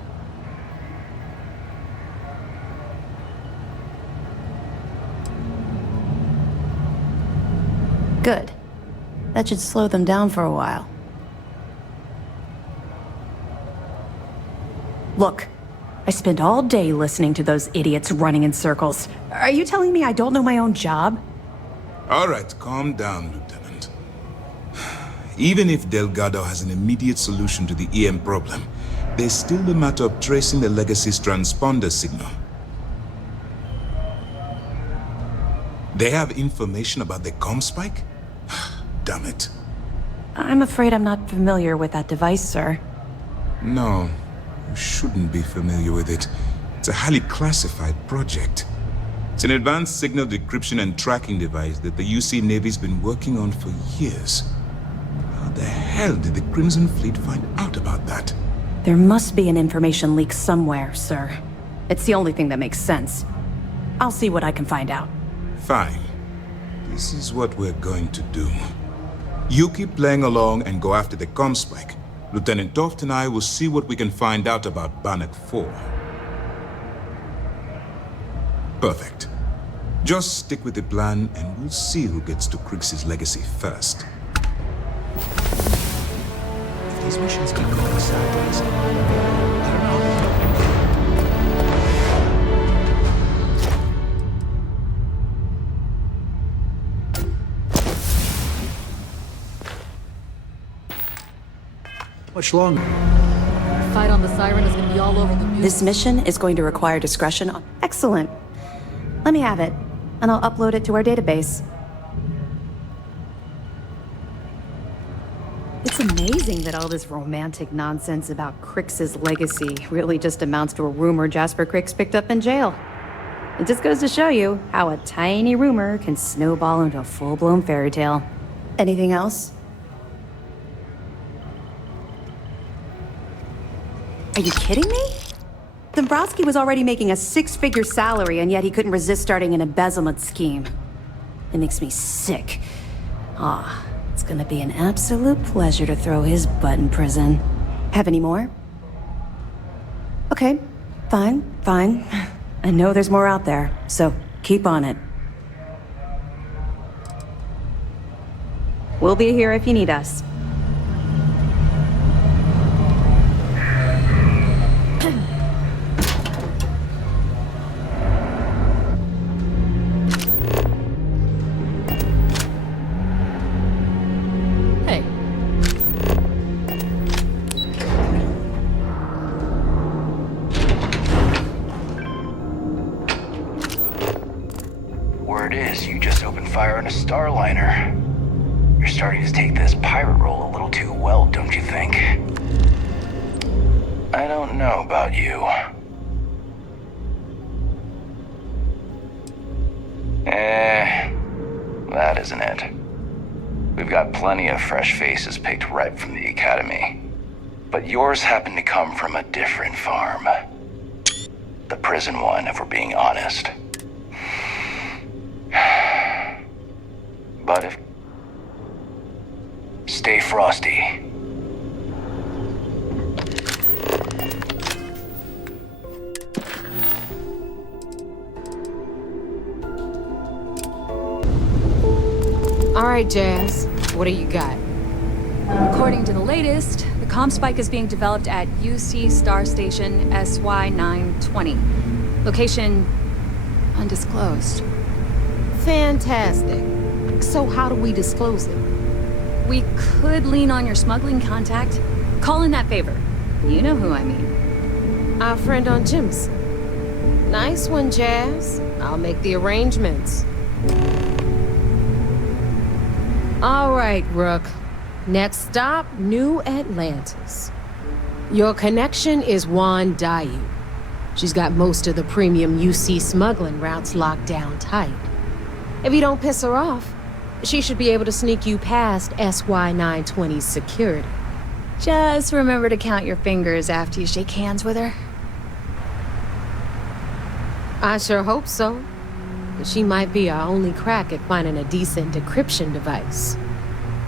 Good. That should slow them down for a while. Look, I spent all day listening to those idiots running in circles. Are you telling me I don't know my own job? All right, calm down, Lieutenant. Even if Delgado has an immediate solution to the EM problem, there's still the matter of tracing the Legacy's transponder signal. They have information about the comspike? Damn it. I'm afraid I'm not familiar with that device, sir. No, you shouldn't be familiar with it. It's a highly classified project. It's an advanced signal decryption and tracking device that the UC Navy's been working on for years. How the hell did the Crimson Fleet find out about that? There must be an information leak somewhere, sir. It's the only thing that makes sense. I'll see what I can find out. Fine. This is what we're going to do. You keep playing along and go after the comspike. Lieutenant Toft and I will see what we can find out about Bannock 4. Perfect. Just stick with the plan and we'll see who gets to Krix's legacy first. If these missions keep going sideways, I don't know. Much longer? Fight on the Siren is gonna be all over the news. This mission is going to require discretion. Excellent. Let me have it, and I'll upload it to our database. It's amazing that all this romantic nonsense about Krix's legacy really just amounts to a rumor Jasper Krix picked up in jail. It just goes to show you how a tiny rumor can snowball into a full-blown fairy tale. Anything else? Are you kidding me? Dumbrosky was already making a 6-figure salary, and yet he couldn't resist starting an embezzlement scheme. It makes me sick. Ah, it's gonna be an absolute pleasure to throw his butt in prison. Have any more? Okay, fine. I know there's more out there, so keep on it. We'll be here if you need us. Hey. Word is, you just opened fire on a Starliner. You're starting to take this pirate role a little too well, don't you think? I don't know about you. That isn't it. We've got plenty of fresh faces picked right from the academy. But yours happen to come from a different farm. The prison one, if we're being honest. But if... Stay frosty. All right, Jazz. What do you got? According to the latest, the comspike is being developed at UC Star Station SY-920. Location undisclosed. Fantastic. So how do we disclose it? We could lean on your smuggling contact. Call in that favor. You know who I mean. Our friend on Jimson. Nice one, Jazz. I'll make the arrangements. All right, Rook. Next stop, New Atlantis. Your connection is Huan Daiyu. She's got most of the premium UC smuggling routes locked down tight. If you don't piss her off, she should be able to sneak you past SY-920's security. Just remember to count your fingers after you shake hands with her. I sure hope so. She might be our only crack at finding a decent decryption device.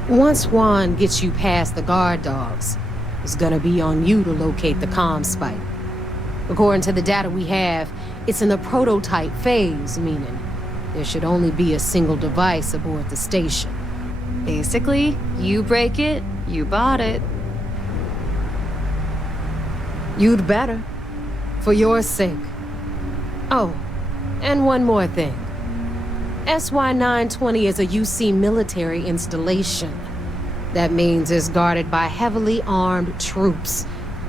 Once Huan gets you past the guard dogs, it's gonna be on you to locate the comspike. According to the data we have, it's in the prototype phase, meaning there should only be a single device aboard the station. Basically, you break it, you bought it. You'd better. For your sake. Oh, and one more thing. SY-920 is a UC military installation. That means it's guarded by heavily armed troops.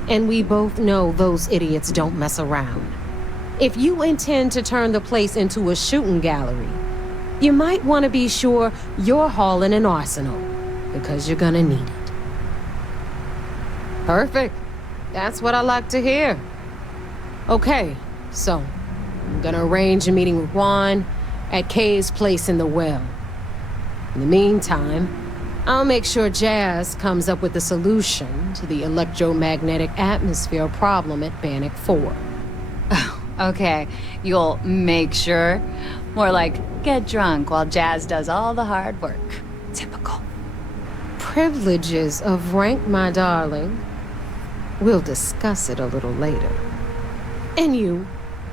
And we both know those idiots don't mess around. If you intend to turn the place into a shooting gallery, you might want to be sure you're hauling an arsenal, because you're gonna need it. Perfect. That's what I like to hear. Okay, so I'm gonna arrange a meeting with Huan at Kay's place in the well. In the meantime, I'll make sure Jazz comes up with a solution to the electromagnetic atmosphere problem at Bannock 4. Okay, you'll make sure. More like, get drunk while Jazz does all the hard work. Typical. Privileges of rank, my darling. We'll discuss it a little later. And you,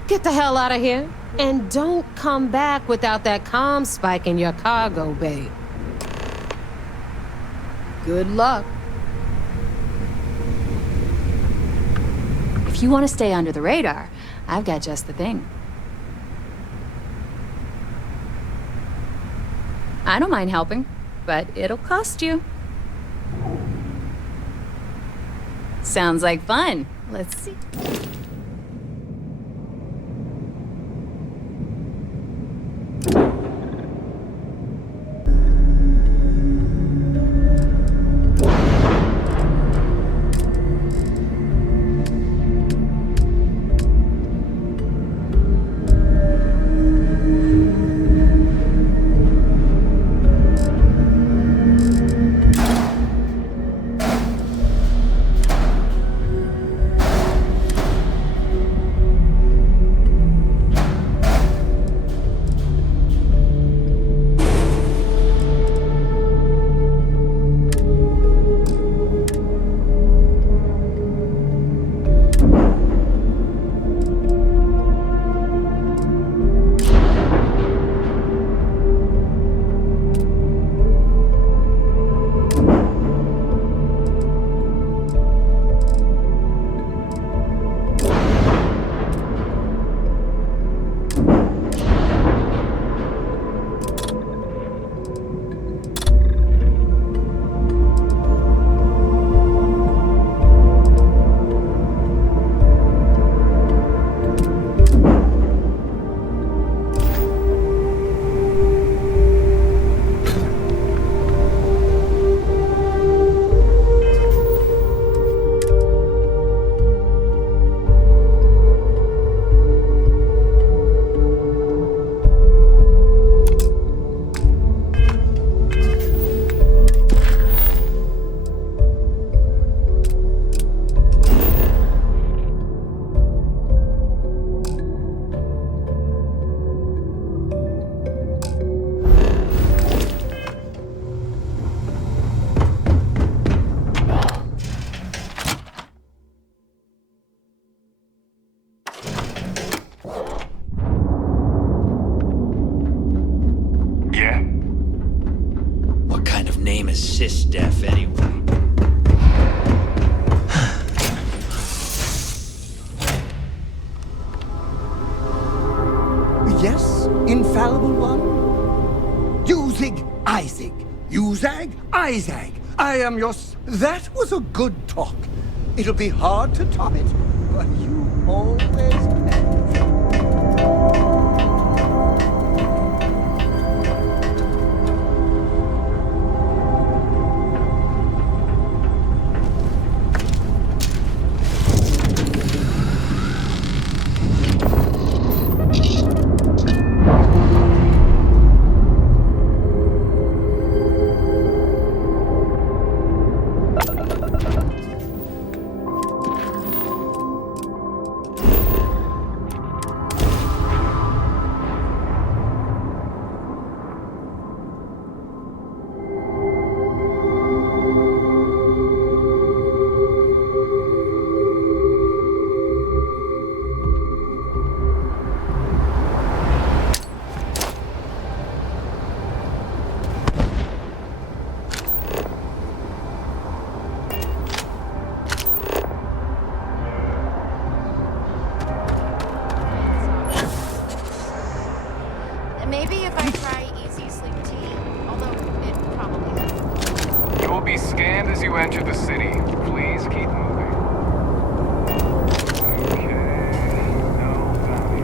get the hell out of here. And don't come back without that comspike in your cargo bay. Good luck. If you want to stay under the radar, I've got just the thing. I don't mind helping, but it'll cost you. Sounds like fun. Let's see. sys-def anyway. Yes, infallible one? Usig Isaac. Usag Isaac. I am your... That was a good talk. It'll be hard to top it, but you always manage. Maybe if I try easy sleep tea, although it probably won't. You will be scanned as you enter the city. Please keep moving. Okay, no bounty.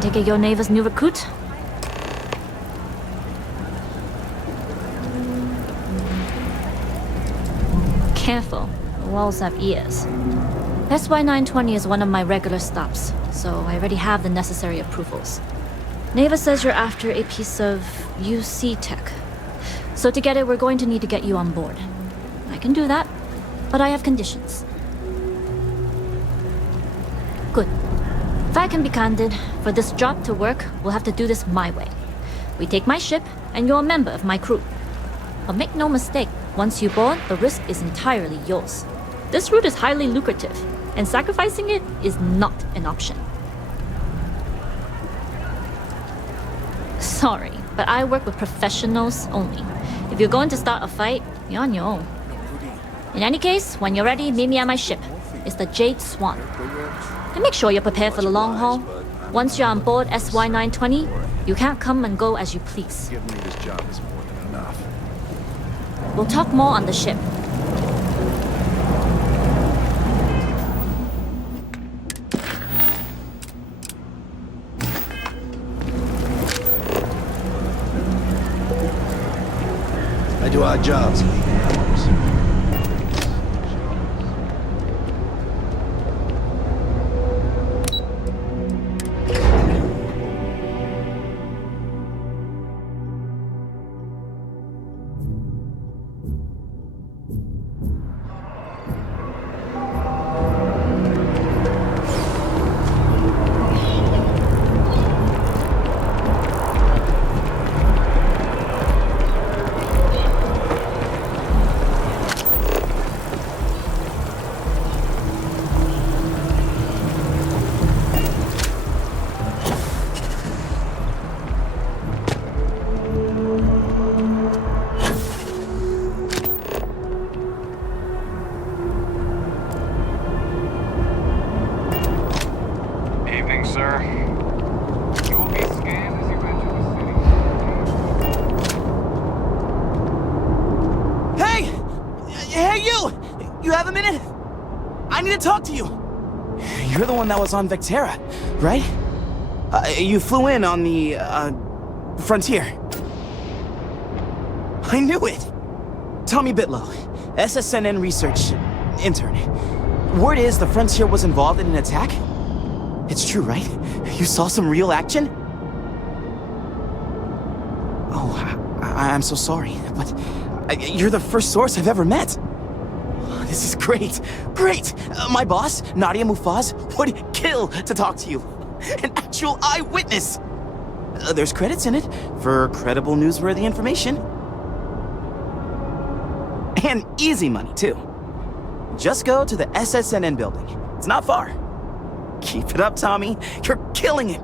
Take it your neighbor's new recruit? Careful, the walls have ears. SY-920 is one of my regular stops, so I already have the necessary approvals. Naeva says you're after a piece of UC tech. So to get it, we're going to need to get you on board. I can do that, but I have conditions. Good. If I can be candid, for this job to work, we'll have to do this my way. We take my ship, and you're a member of my crew. But make no mistake, once you board, the risk is entirely yours. This route is highly lucrative, and sacrificing it is not an option. Sorry, but I work with professionals only. If you're going to start a fight, you're on your own. In any case, when you're ready, meet me at my ship. It's the Jade Swan. And make sure you're prepared for the long haul. Once you're on board SY-920, you can't come and go as you please. Giving me this job is more than enough. We'll talk more on the ship. I do odd jobs, leaving hours. Hey, you! You have a minute? I need to talk to you. You're the one that was on Vectera, right? You flew in on the, Frontier. I knew it! Tommy Bitlow, SSNN research intern. Word is the Frontier was involved in an attack? It's true, right? You saw some real action? Oh, I'm so sorry, but you're the first source I've ever met. This is great, great! My boss, Nadia Mufaz, would kill to talk to you. An actual eyewitness! There's credits in it for credible, newsworthy information. And easy money, too. Just go to the SSNN building. It's not far. Keep it up, Tommy. You're killing it.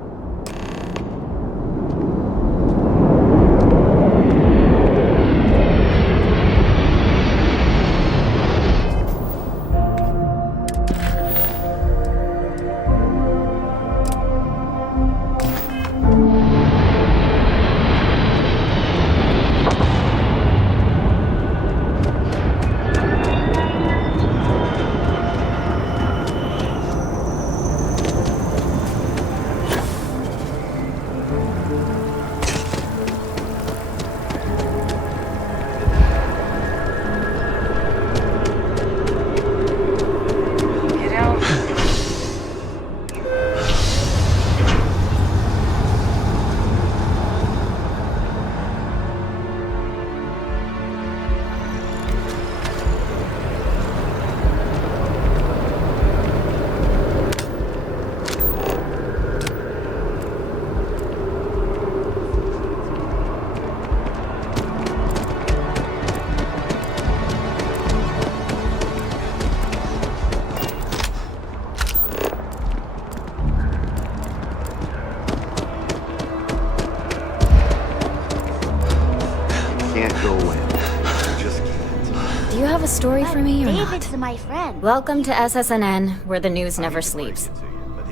Story for me or not? David's my friend. Welcome to SSNN, where the news never sleeps.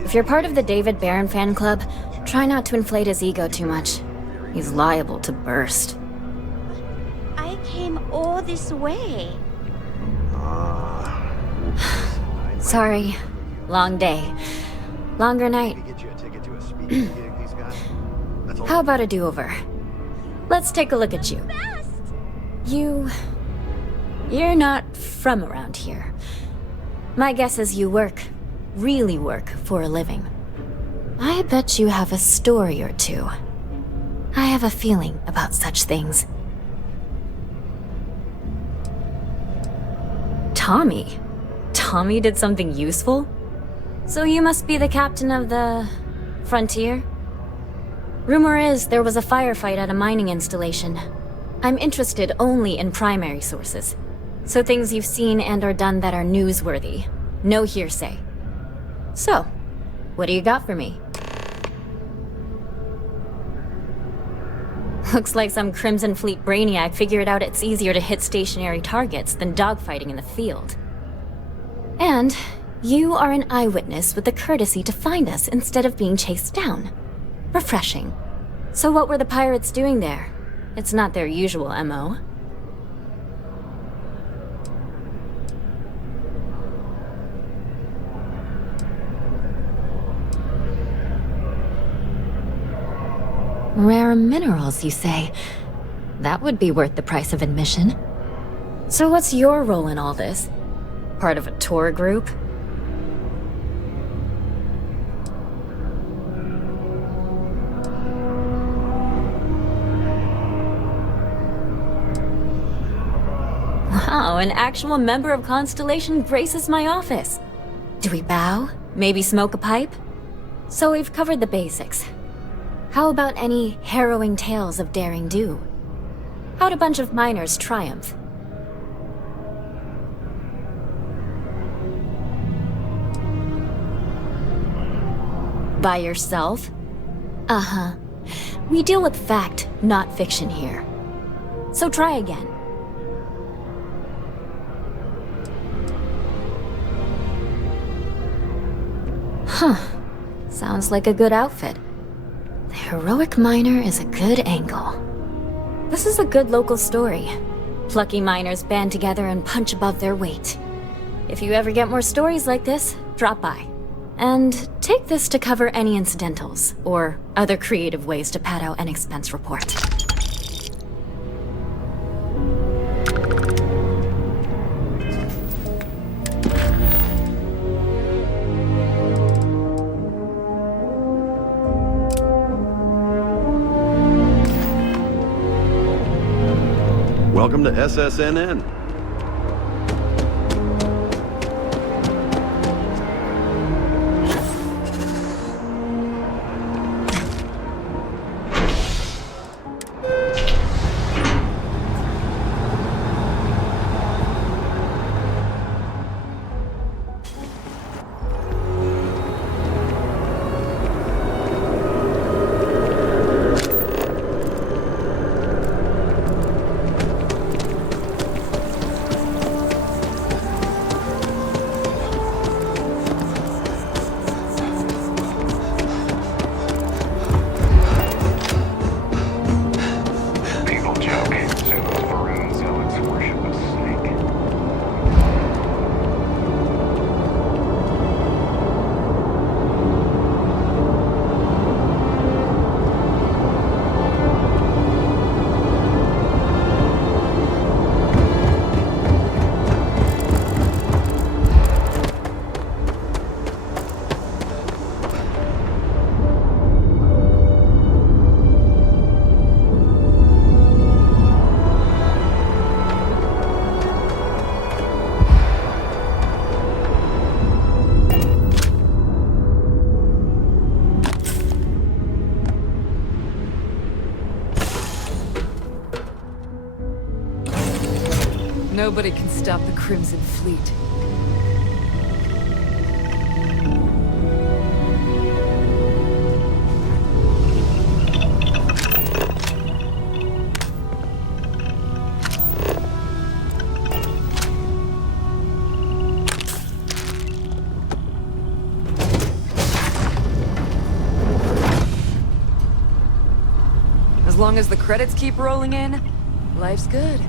If you're part of the David Barron fan club, try not to inflate his ego too much. He's liable to burst. I came all this way. Sorry. Long day. Longer night. How about a do-over? Let's take a look at you. You're not from around here. My guess is you really work for a living. I bet you have a story or two. I have a feeling about such things. Tommy? Tommy did something useful? So you must be the captain of the Frontier? Rumor is there was a firefight at a mining installation. I'm interested only in primary sources. So things you've seen and or done that are newsworthy. No hearsay. So, what do you got for me? Looks like some Crimson Fleet brainiac figured out it's easier to hit stationary targets than dogfighting in the field. And you are an eyewitness with the courtesy to find us instead of being chased down. Refreshing. So what were the pirates doing there? It's not their usual MO. Rare minerals, you say? That would be worth the price of admission. So what's your role in all this? Part of a tour group? Wow, an actual member of Constellation graces my office. Do we bow? Maybe smoke a pipe? So we've covered the basics. How about any harrowing tales of daring do? How'd a bunch of miners triumph? By yourself? Uh-huh. We deal with fact, not fiction here. So try again. Huh. Sounds like a good outfit. The heroic miner is a good angle. This is a good local story. plucky miners band together and punch above their weight. If you ever get more stories like this, drop by. And take this to cover any incidentals, or other creative ways to pad out an expense report. Welcome to SSNN. Nobody can stop the Crimson Fleet. As long as the credits keep rolling in, life's good.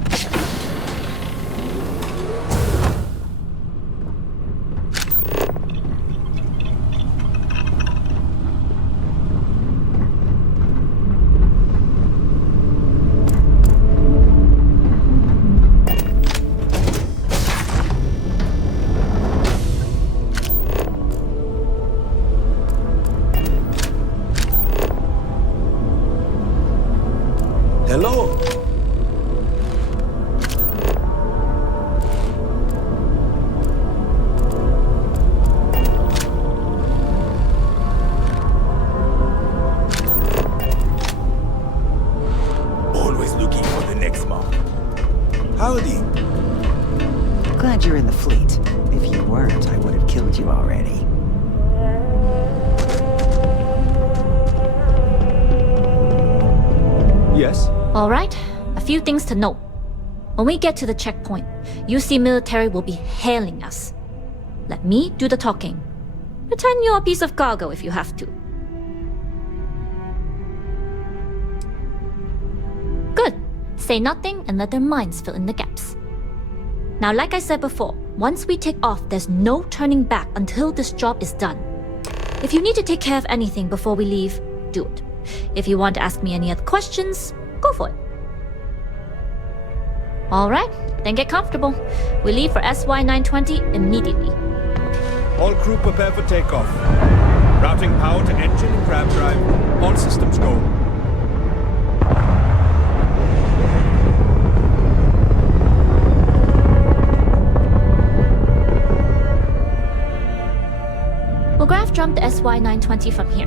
Hello. Always looking for the next mob. Howdy. Glad you're in the fleet. If you weren't, I would have killed you already. Yes? All right, a few things to note. When we get to the checkpoint, UC military will be hailing us. Let me do the talking. Pretend you're a piece of cargo if you have to. Good. Say nothing and let their minds fill in the gaps. Now, like I said before, once we take off, there's no turning back until this job is done. If you need to take care of anything before we leave, do it. If you want to ask me any other questions, go for it. Alright, then get comfortable. We leave for SY-920 immediately. All crew prepare for takeoff. Routing power to engine and crab drive. All systems go. We'll graph jump the SY-920 from here.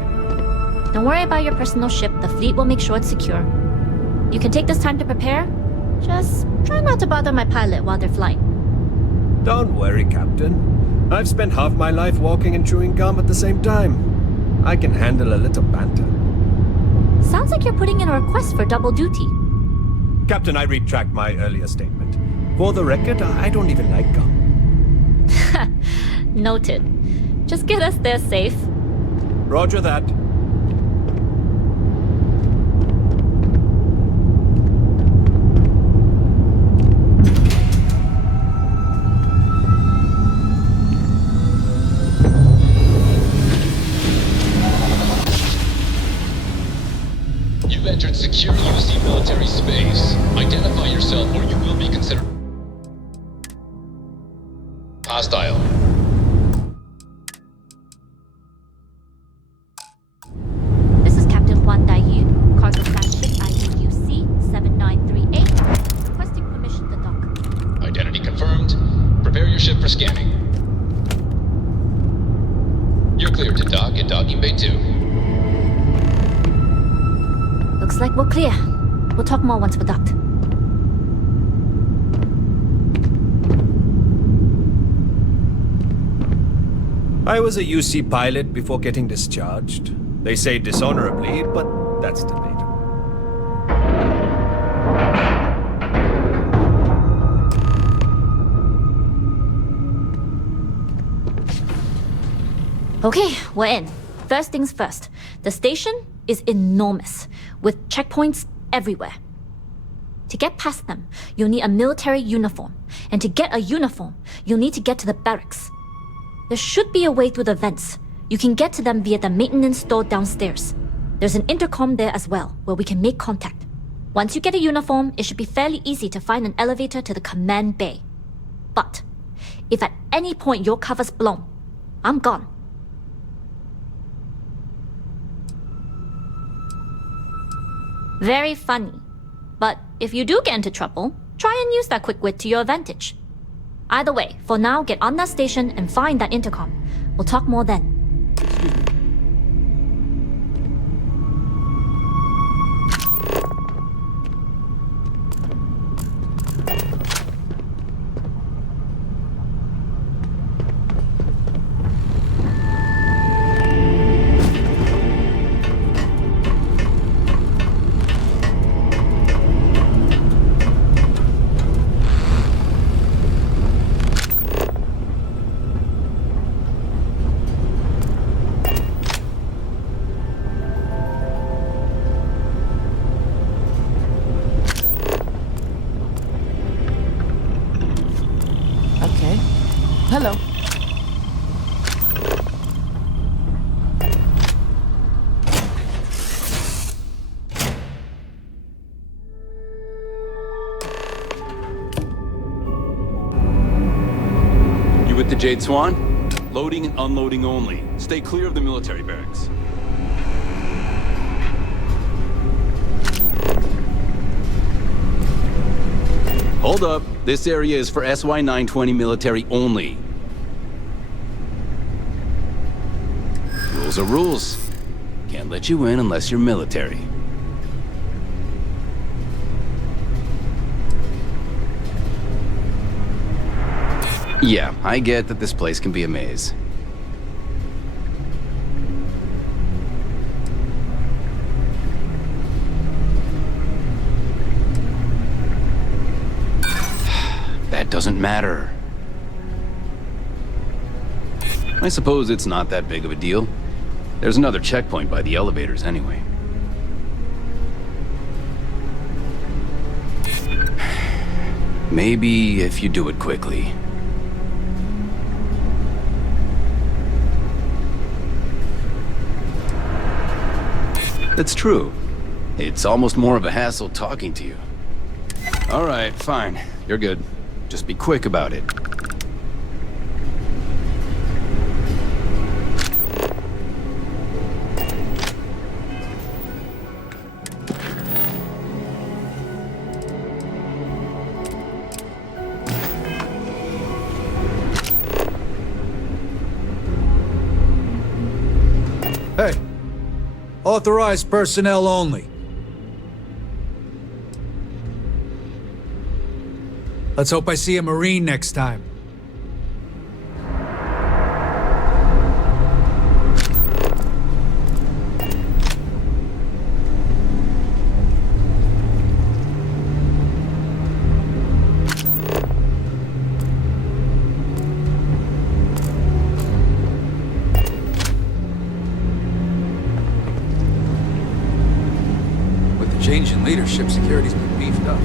Don't worry about your personal ship, the fleet will make sure it's secure. You can take this time to prepare. Just try not to bother my pilot while they're flying. Don't worry, Captain. I've spent half my life walking and chewing gum at the same time. I can handle a little banter. Sounds like you're putting in a request for double duty. Captain, I retract my earlier statement. For the record, I don't even like gum. Noted. Just get us there safe. Roger that. hostile. This is Captain Huan daiyu, cargo battleship ID UC-7938, requesting permission to dock. Identity confirmed. Prepare your ship for scanning. You're cleared to dock at docking bay 2. Looks like we're clear. We'll talk more once we're docked. I was a UC pilot before getting discharged. They say dishonorably, but that's debatable. Okay, we're in. First things first. The station is enormous, with checkpoints everywhere. To get past them, you'll need a military uniform. And to get a uniform, you'll need to get to the barracks. There should be a way through the vents. You can get to them via the maintenance store downstairs. There's an intercom there as well, where we can make contact. Once you get a uniform, it should be fairly easy to find an elevator to the command bay. But if at any point your cover's blown, I'm gone. Very funny. But if you do get into trouble, try and use that quick wit to your advantage. Either way, for now, get on that station and find that intercom. We'll talk more then. Hello. You with the Jade Swan? Loading and unloading only. Stay clear of the military barracks. Hold up. This area is for SY-920 military only. Rules are rules. Can't let you in unless you're military. Yeah, I get that this place can be a maze. That doesn't matter. I suppose it's not that big of a deal. There's another checkpoint by the elevators anyway. Maybe if you do it quickly. That's true. It's almost more of a hassle talking to you. All right, fine. You're good. Just be quick about it. Hey, authorized personnel only. Let's hope I see a Marine next time. With the change in leadership, security's been beefed up.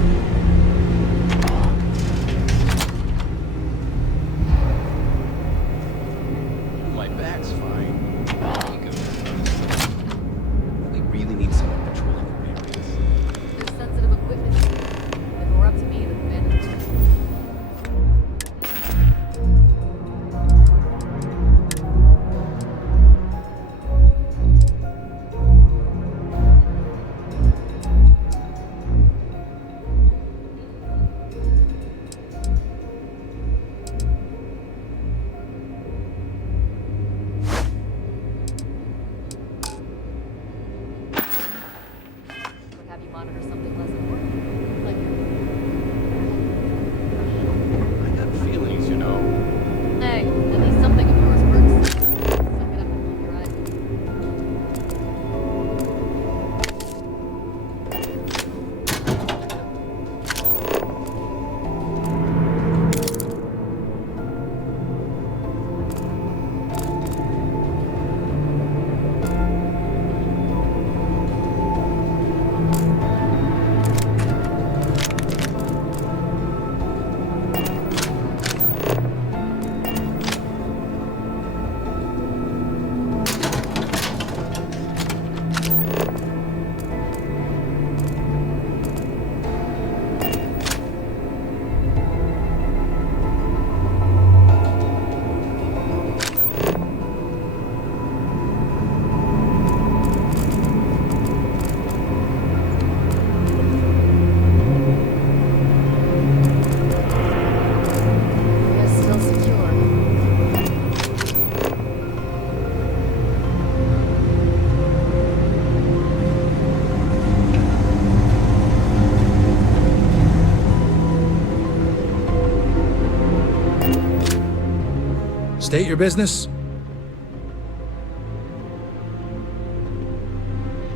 State your business.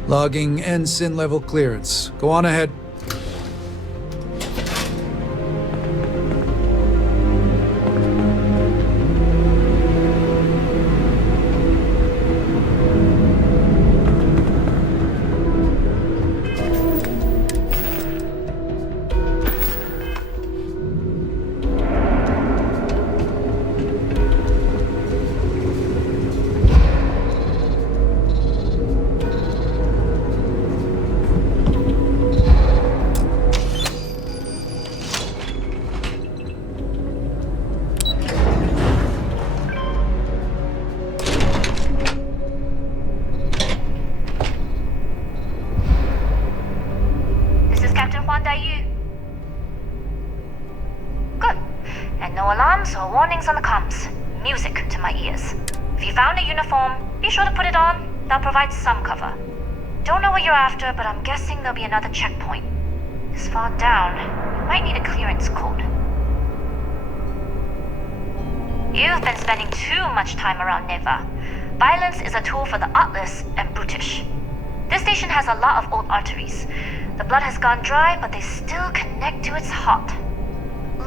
Logging ensign level clearance. Go on ahead. This is Captain Huan Daiyu. Good. And no alarms or warnings on the comms. Music to my ears. If you found a uniform, be sure to put it on. That'll provide some cover. Don't know what you're after, but I'm guessing there'll be another checkpoint. This far down, you might need a clearance code. You've been spending too much time around Naeva. Violence is a tool for the artless and brutish. This station has a lot of old arteries. The blood has gone dry, but they still connect to its heart.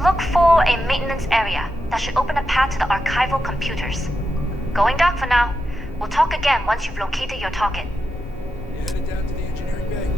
Look for a maintenance area that should open a path to the archival computers. Going dark for now. We'll talk again once you've located your target. Headed down to the engineering bay.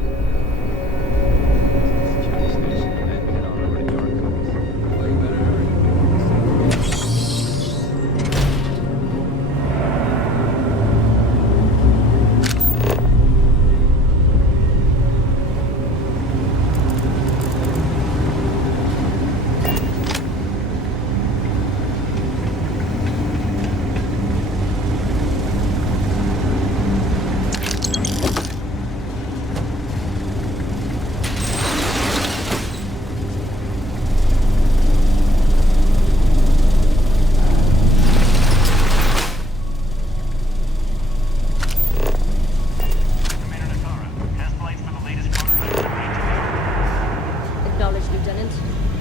Acknowledged, Lieutenant.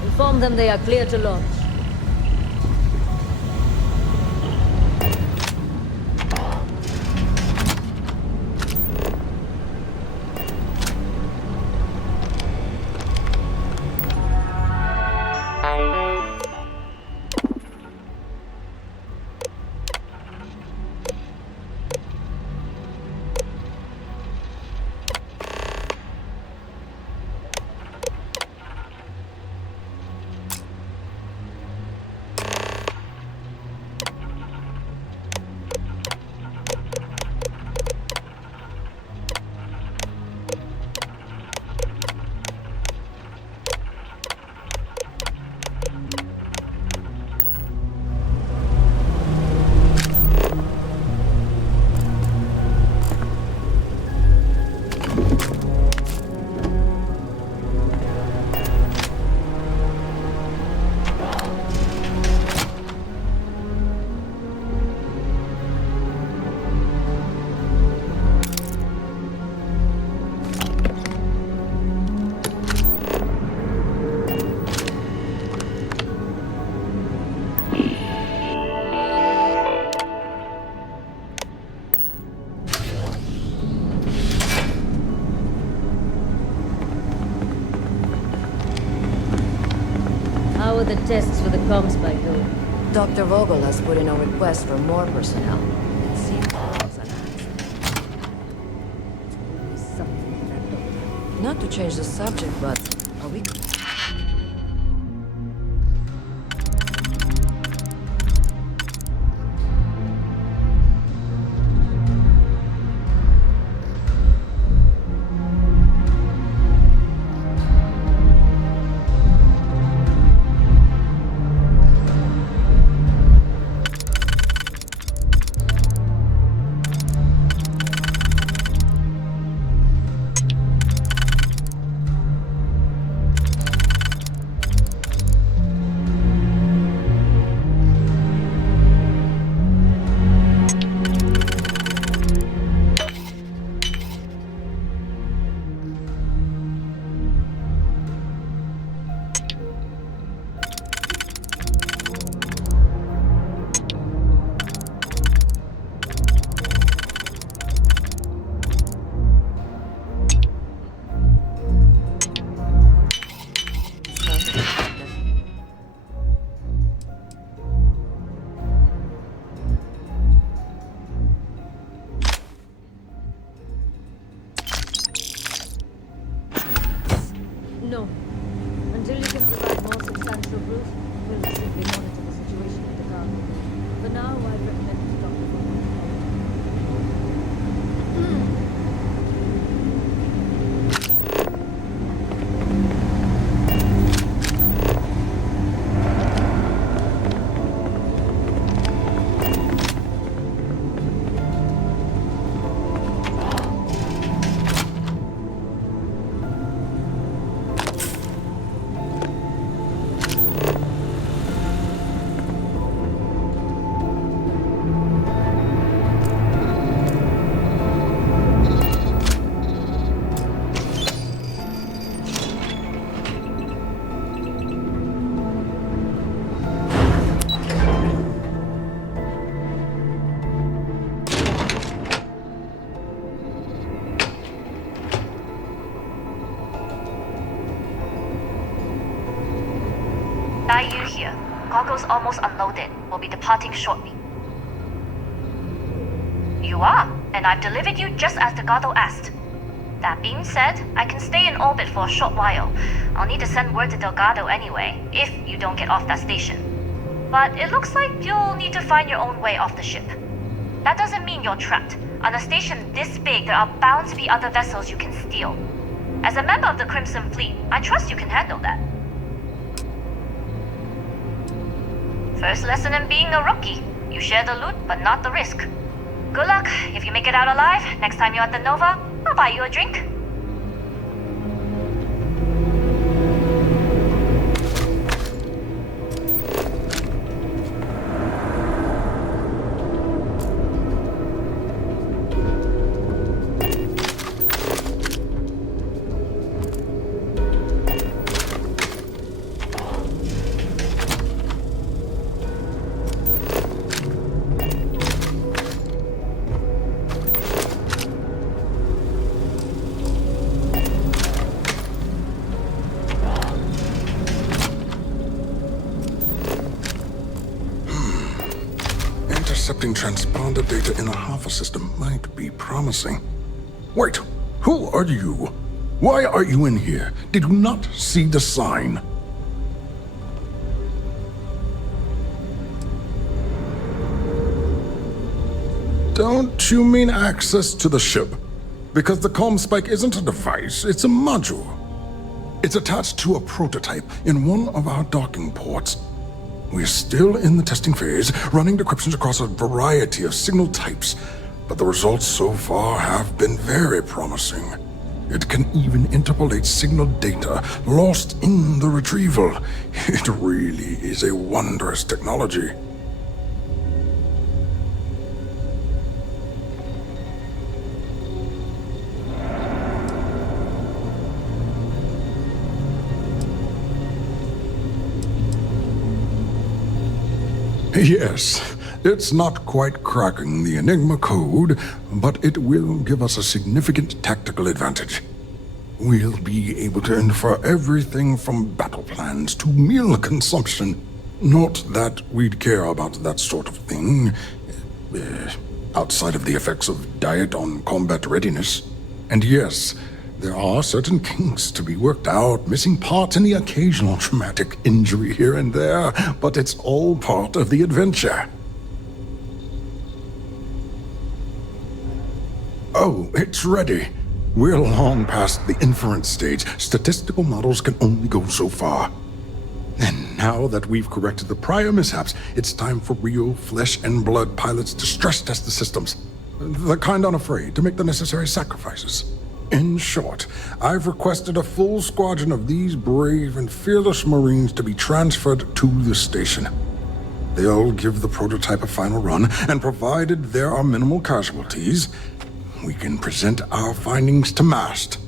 Inform them they are clear to launch. How are the tests for the comspike going? Dr. Vogel has put in a request for more personnel. It seems not to change the subject, but are we... cargo's almost unloaded. We'll be departing shortly. You are, and I've delivered you just as Delgado asked. That being said, I can stay in orbit for a short while. I'll need to send word to Delgado anyway, if you don't get off that station. But it looks like you'll need to find your own way off the ship. That doesn't mean you're trapped. On a station this big, there are bound to be other vessels you can steal. As a member of the Crimson Fleet, I trust you can handle that. First lesson in being a rookie. You share the loot, but not the risk. Good luck. If you make it out alive, next time you're at the Nova, I'll buy you a drink. Intercepting transponder data in the Alpha system might be promising. Wait, who are you? Why are you in here? Did you not see the sign? Don't you mean access to the ship? Because the comspike isn't a device, it's a module. It's attached to a prototype in one of our docking ports. We're still in the testing phase, running decryptions across a variety of signal types, but the results so far have been very promising. It can even interpolate signal data lost in the retrieval. It really is a wondrous technology. Yes, it's not quite cracking the Enigma code, but it will give us a significant tactical advantage. We'll be able to infer everything from battle plans to meal consumption. Not that we'd care about that sort of thing, outside of the effects of diet on combat readiness. And yes, there are certain kinks to be worked out, missing parts and the occasional traumatic injury here and there, but it's all part of the adventure. Oh, it's ready. We're long past the inference stage. Statistical models can only go so far. And now that we've corrected the prior mishaps, it's time for real flesh and blood pilots to stress test the systems. The kind unafraid to make the necessary sacrifices. In short, I've requested a full squadron of these brave and fearless Marines to be transferred to the station. They'll give the prototype a final run, and provided there are minimal casualties, we can present our findings to Mast.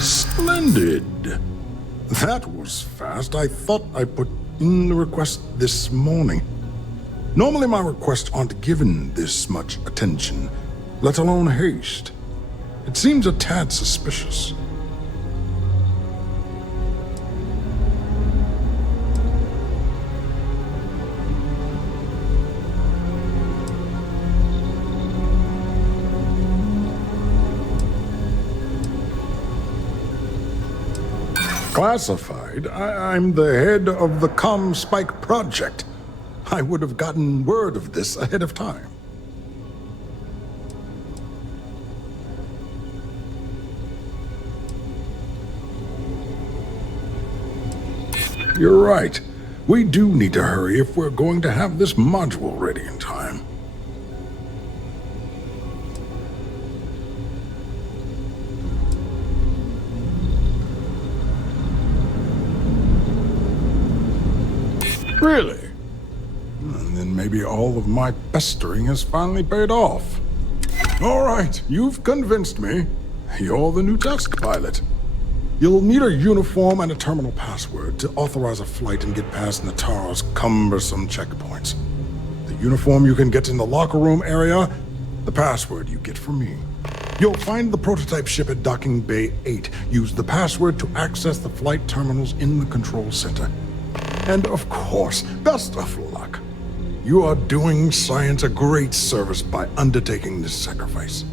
Splendid. That was fast. I thought I put in the request this morning. Normally my requests aren't given this much attention, let alone haste. It seems a tad suspicious. Classified? I'm the head of the comspike project. I would have gotten word of this ahead of time. You're right. We do need to hurry if we're going to have this module ready in time. Really? And then maybe all of my pestering has finally paid off. All right, you've convinced me. You're the new test pilot. You'll need a uniform and a terminal password to authorize a flight and get past Natara's cumbersome checkpoints. The uniform you can get in the locker room area, the password you get from me. You'll find the prototype ship at Docking Bay 8. Use the password to access the flight terminals in the control center. And of course, best of luck. You are doing science a great service by undertaking this sacrifice.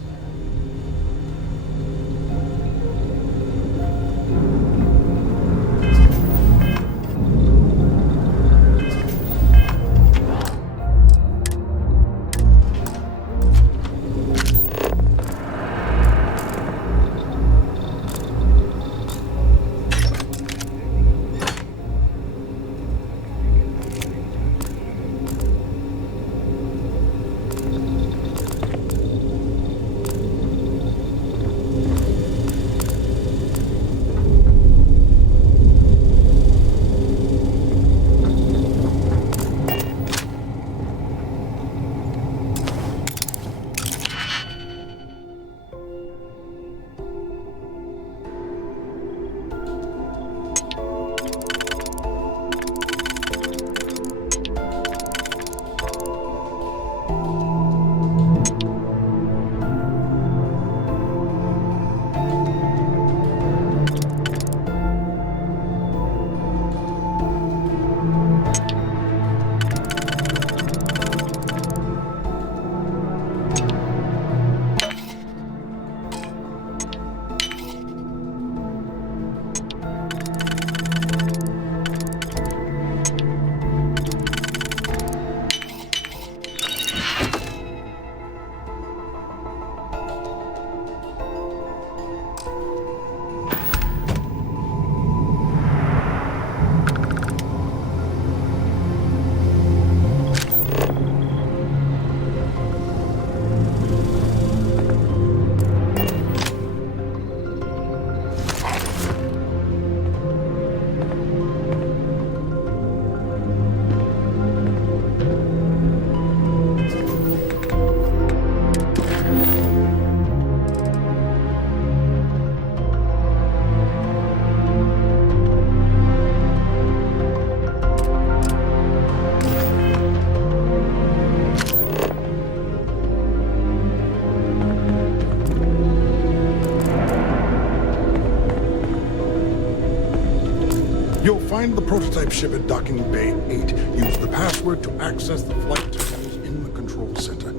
You'll find the prototype ship at Docking Bay 8. Use the password to access the flight terminals in the control center.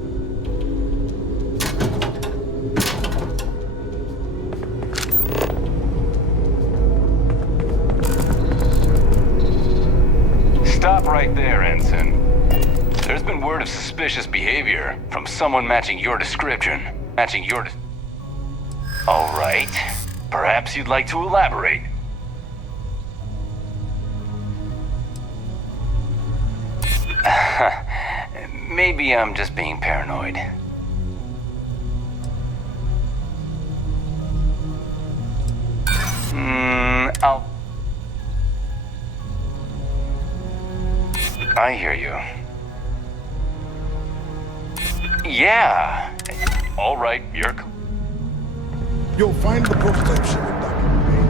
Stop right there, Ensign. There's been word of suspicious behavior from someone matching your description. All right. Perhaps you'd like to elaborate. Maybe I'm just being paranoid. I hear you. Yeah. All right, You'll find the prototype ship at Docking Bay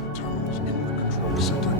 8. Terminals in the control center.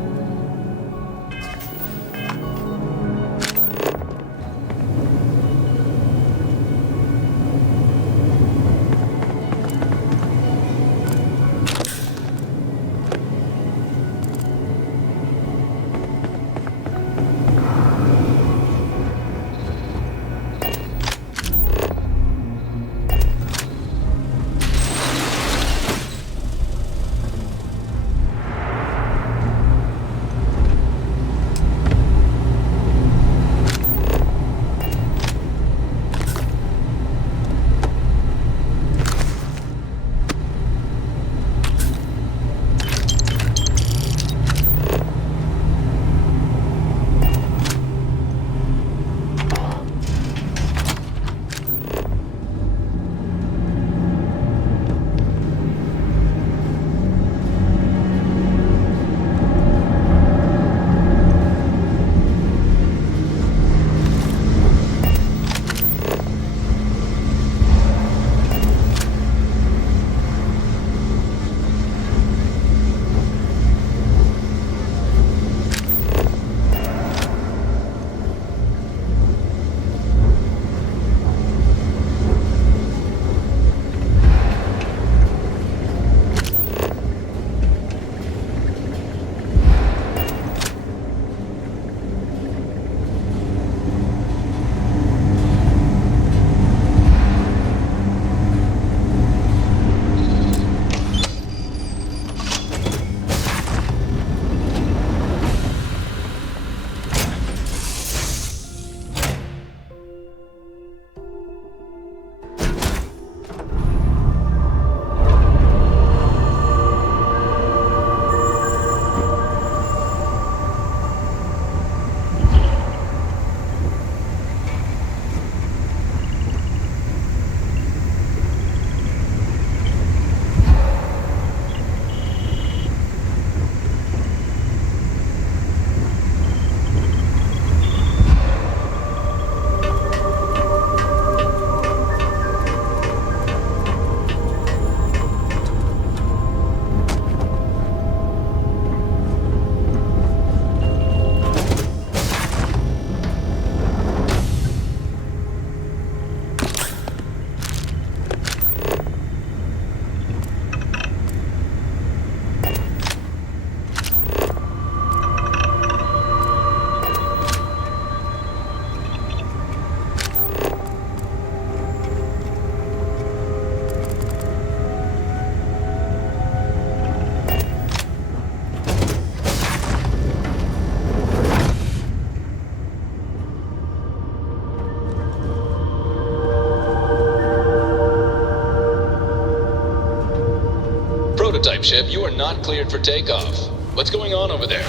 prototype ship, you are not cleared for takeoff. What's going on over there?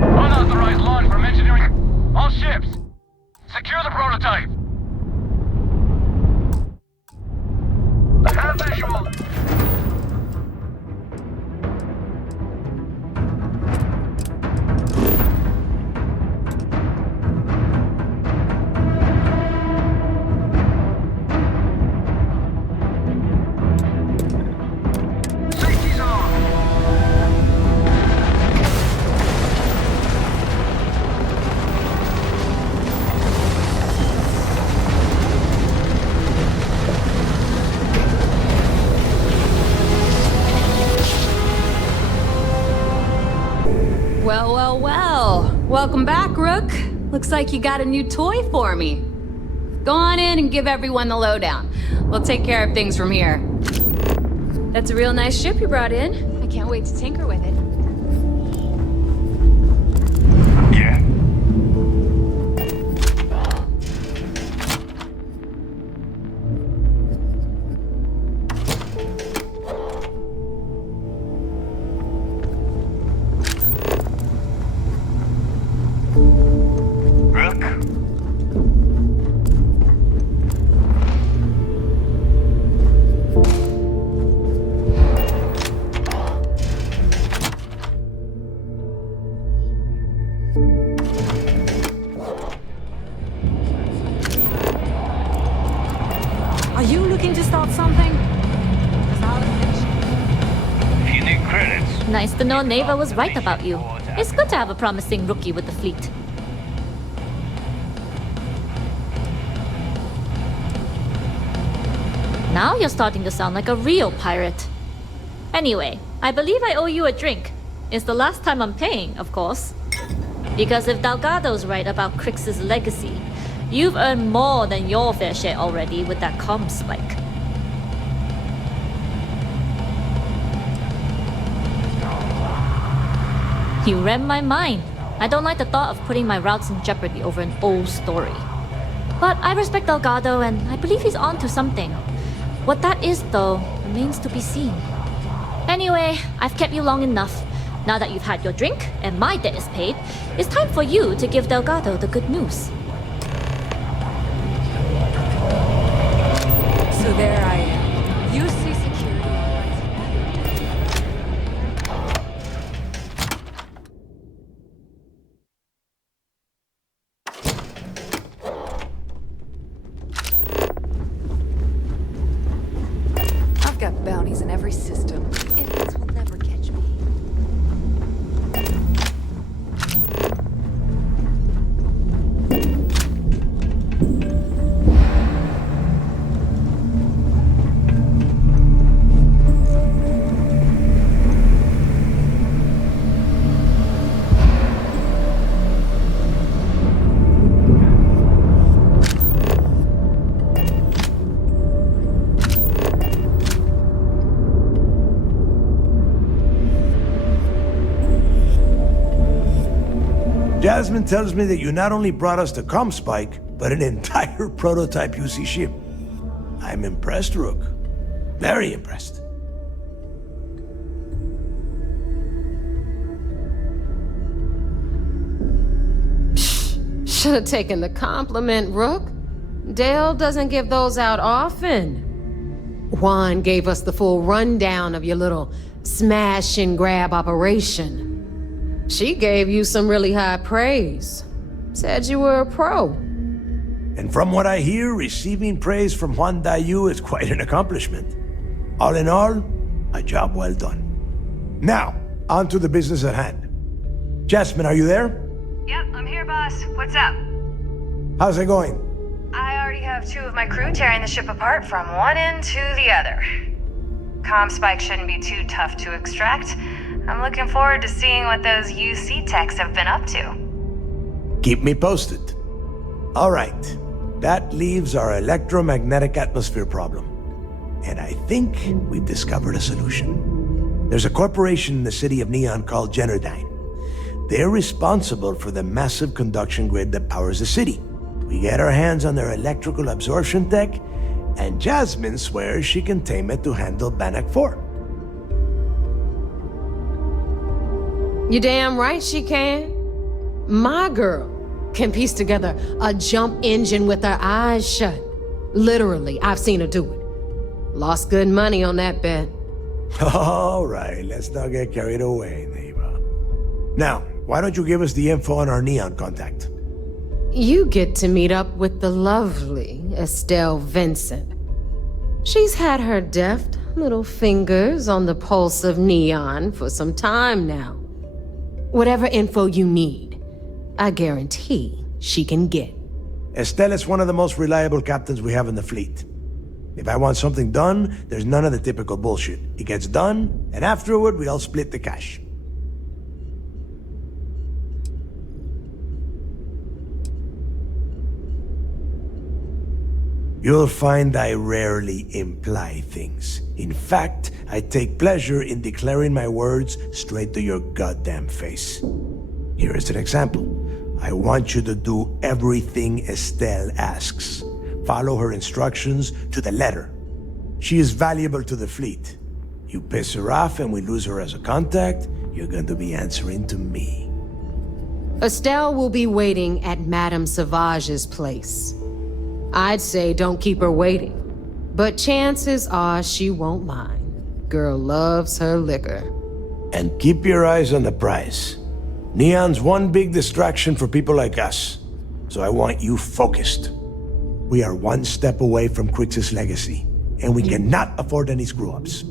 Unauthorized launch from engineering. All ships, secure the prototype. Have visual. Well. Welcome back, Rook. Looks like you got a new toy for me. Go on in and give everyone the lowdown. We'll take care of things from here. That's a real nice ship you brought in. I can't wait to tinker with it. Yeah. Are you looking to start something? If you need credits. Nice to know Naeva was right about you. It's good to have a promising rookie with the fleet. Now you're starting to sound like a real pirate. Anyway, I believe I owe you a drink. It's the last time I'm paying, of course. Because if Delgado's right about Crix's legacy, you've earned more than your fair share already with that comspike. You read my mind. I don't like the thought of putting my routes in jeopardy over an old story. But I respect Delgado and I believe he's on to something. What that is, though, remains to be seen. Anyway, I've kept you long enough. Now that you've had your drink and my debt is paid, it's time for you to give Delgado the good news. So there I am. You see security. I've got bounties in every system. Idiots will never catch me. Jasmine tells me that you not only brought us the comspike, but an entire prototype UC ship. I'm impressed, Rook. Very impressed. Should have taken the compliment, Rook. Dale doesn't give those out often. Huan gave us the full rundown of your little smash and grab operation. She gave you some really high praise. Said you were a pro. And from what I hear, receiving praise from Huan Daiyu is quite an accomplishment. All in all, a job well done. Now, on to the business at hand. Jasmine, are you there? Yep, I'm here, boss. What's up? How's it going? I already have 2 of my crew tearing the ship apart from one end to the other. Comspike shouldn't be too tough to extract. I'm looking forward to seeing what those UC techs have been up to. Keep me posted. All right. That leaves our electromagnetic atmosphere problem. And I think we've discovered a solution. There's a corporation in the city of Neon called Generdyne. They're responsible for the massive conduction grid that powers the city. We get our hands on their electrical absorption tech, And Jasmine swears she can tame it to handle Bannock 4. You damn right she can. My girl can piece together a jump engine with her eyes shut. Literally, I've seen her do it. Lost good money on that bet. All right, let's not get carried away, neighbor. Now, why don't you give us the info on our Neon contact? You get to meet up with the lovely Estelle Vincent. She's had her deft little fingers on the pulse of Neon for some time now. Whatever info you need, I guarantee she can get. Estelle is one of the most reliable captains we have in the fleet. If I want something done, there's none of the typical bullshit. It gets done, and afterward, we all split the cash. You'll find I rarely imply things. In fact, I take pleasure in declaring my words straight to your goddamn face. Here is an example. I want you to do everything Estelle asks. Follow her instructions to the letter. She is valuable to the fleet. You piss her off and we lose her as a contact, you're going to be answering to me. Estelle will be waiting at Madame Sauvage's place. I'd say don't keep her waiting, but chances are she won't mind. Girl loves her liquor. And keep your eyes on the prize. Neon's one big distraction for people like us, so I want you focused. We are one step away from Crix's legacy, and we cannot afford any screw-ups.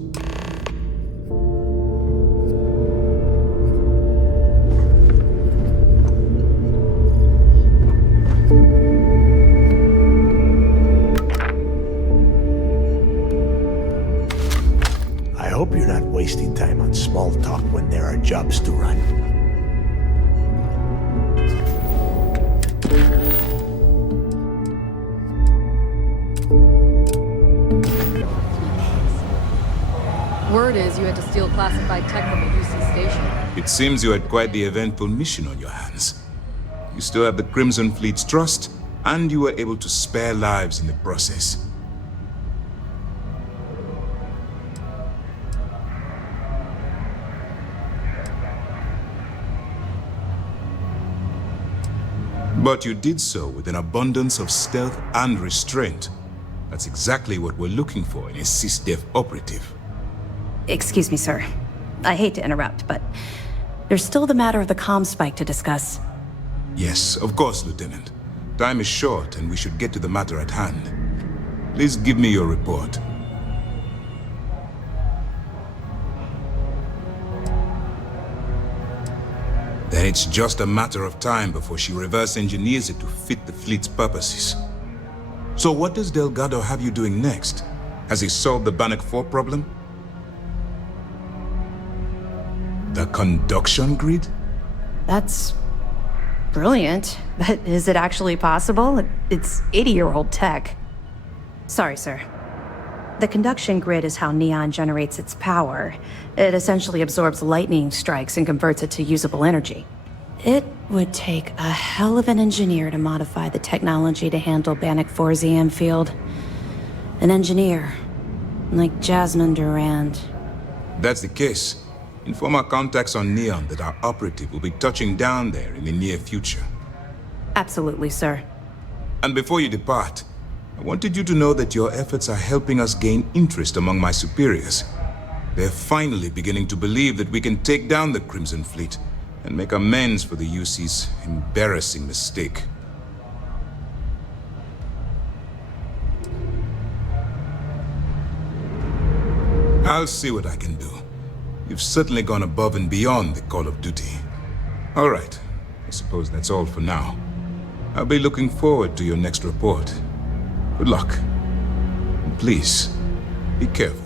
I hope you're not wasting time on small talk when there are jobs to run. Word is you had to steal classified tech from a UC station. It seems you had quite the eventful mission on your hands. You still have the Crimson Fleet's trust, and you were able to spare lives in the process. But you did so with an abundance of stealth and restraint. That's exactly what we're looking for in a SysDef operative. Excuse me, sir. I hate to interrupt, but there's still the matter of the comspike to discuss. Yes, of course, Lieutenant. Time is short, and we should get to the matter at hand. Please give me your report. Then it's just a matter of time before she reverse engineers it to fit the fleet's purposes. So what does Delgado have you doing next? Has he solved the Bannock 4 problem? The conduction grid? That's brilliant, but is it actually possible? It's 80-year-old tech. Sorry, sir. The conduction grid is how Neon generates its power. It essentially absorbs lightning strikes and converts it to usable energy. It would take a hell of an engineer to modify the technology to handle Bannock 4's EM field. An engineer, like Jasmine Durand. That's the case. Inform our contacts on Neon that our operative will be touching down there in the near future. Absolutely, sir. And before you depart, I wanted you to know that your efforts are helping us gain interest among my superiors. They're finally beginning to believe that we can take down the Crimson Fleet and make amends for the UC's embarrassing mistake. I'll see what I can do. You've certainly gone above and beyond the call of duty. All right, I suppose that's all for now. I'll be looking forward to your next report. Good luck. And please, be careful.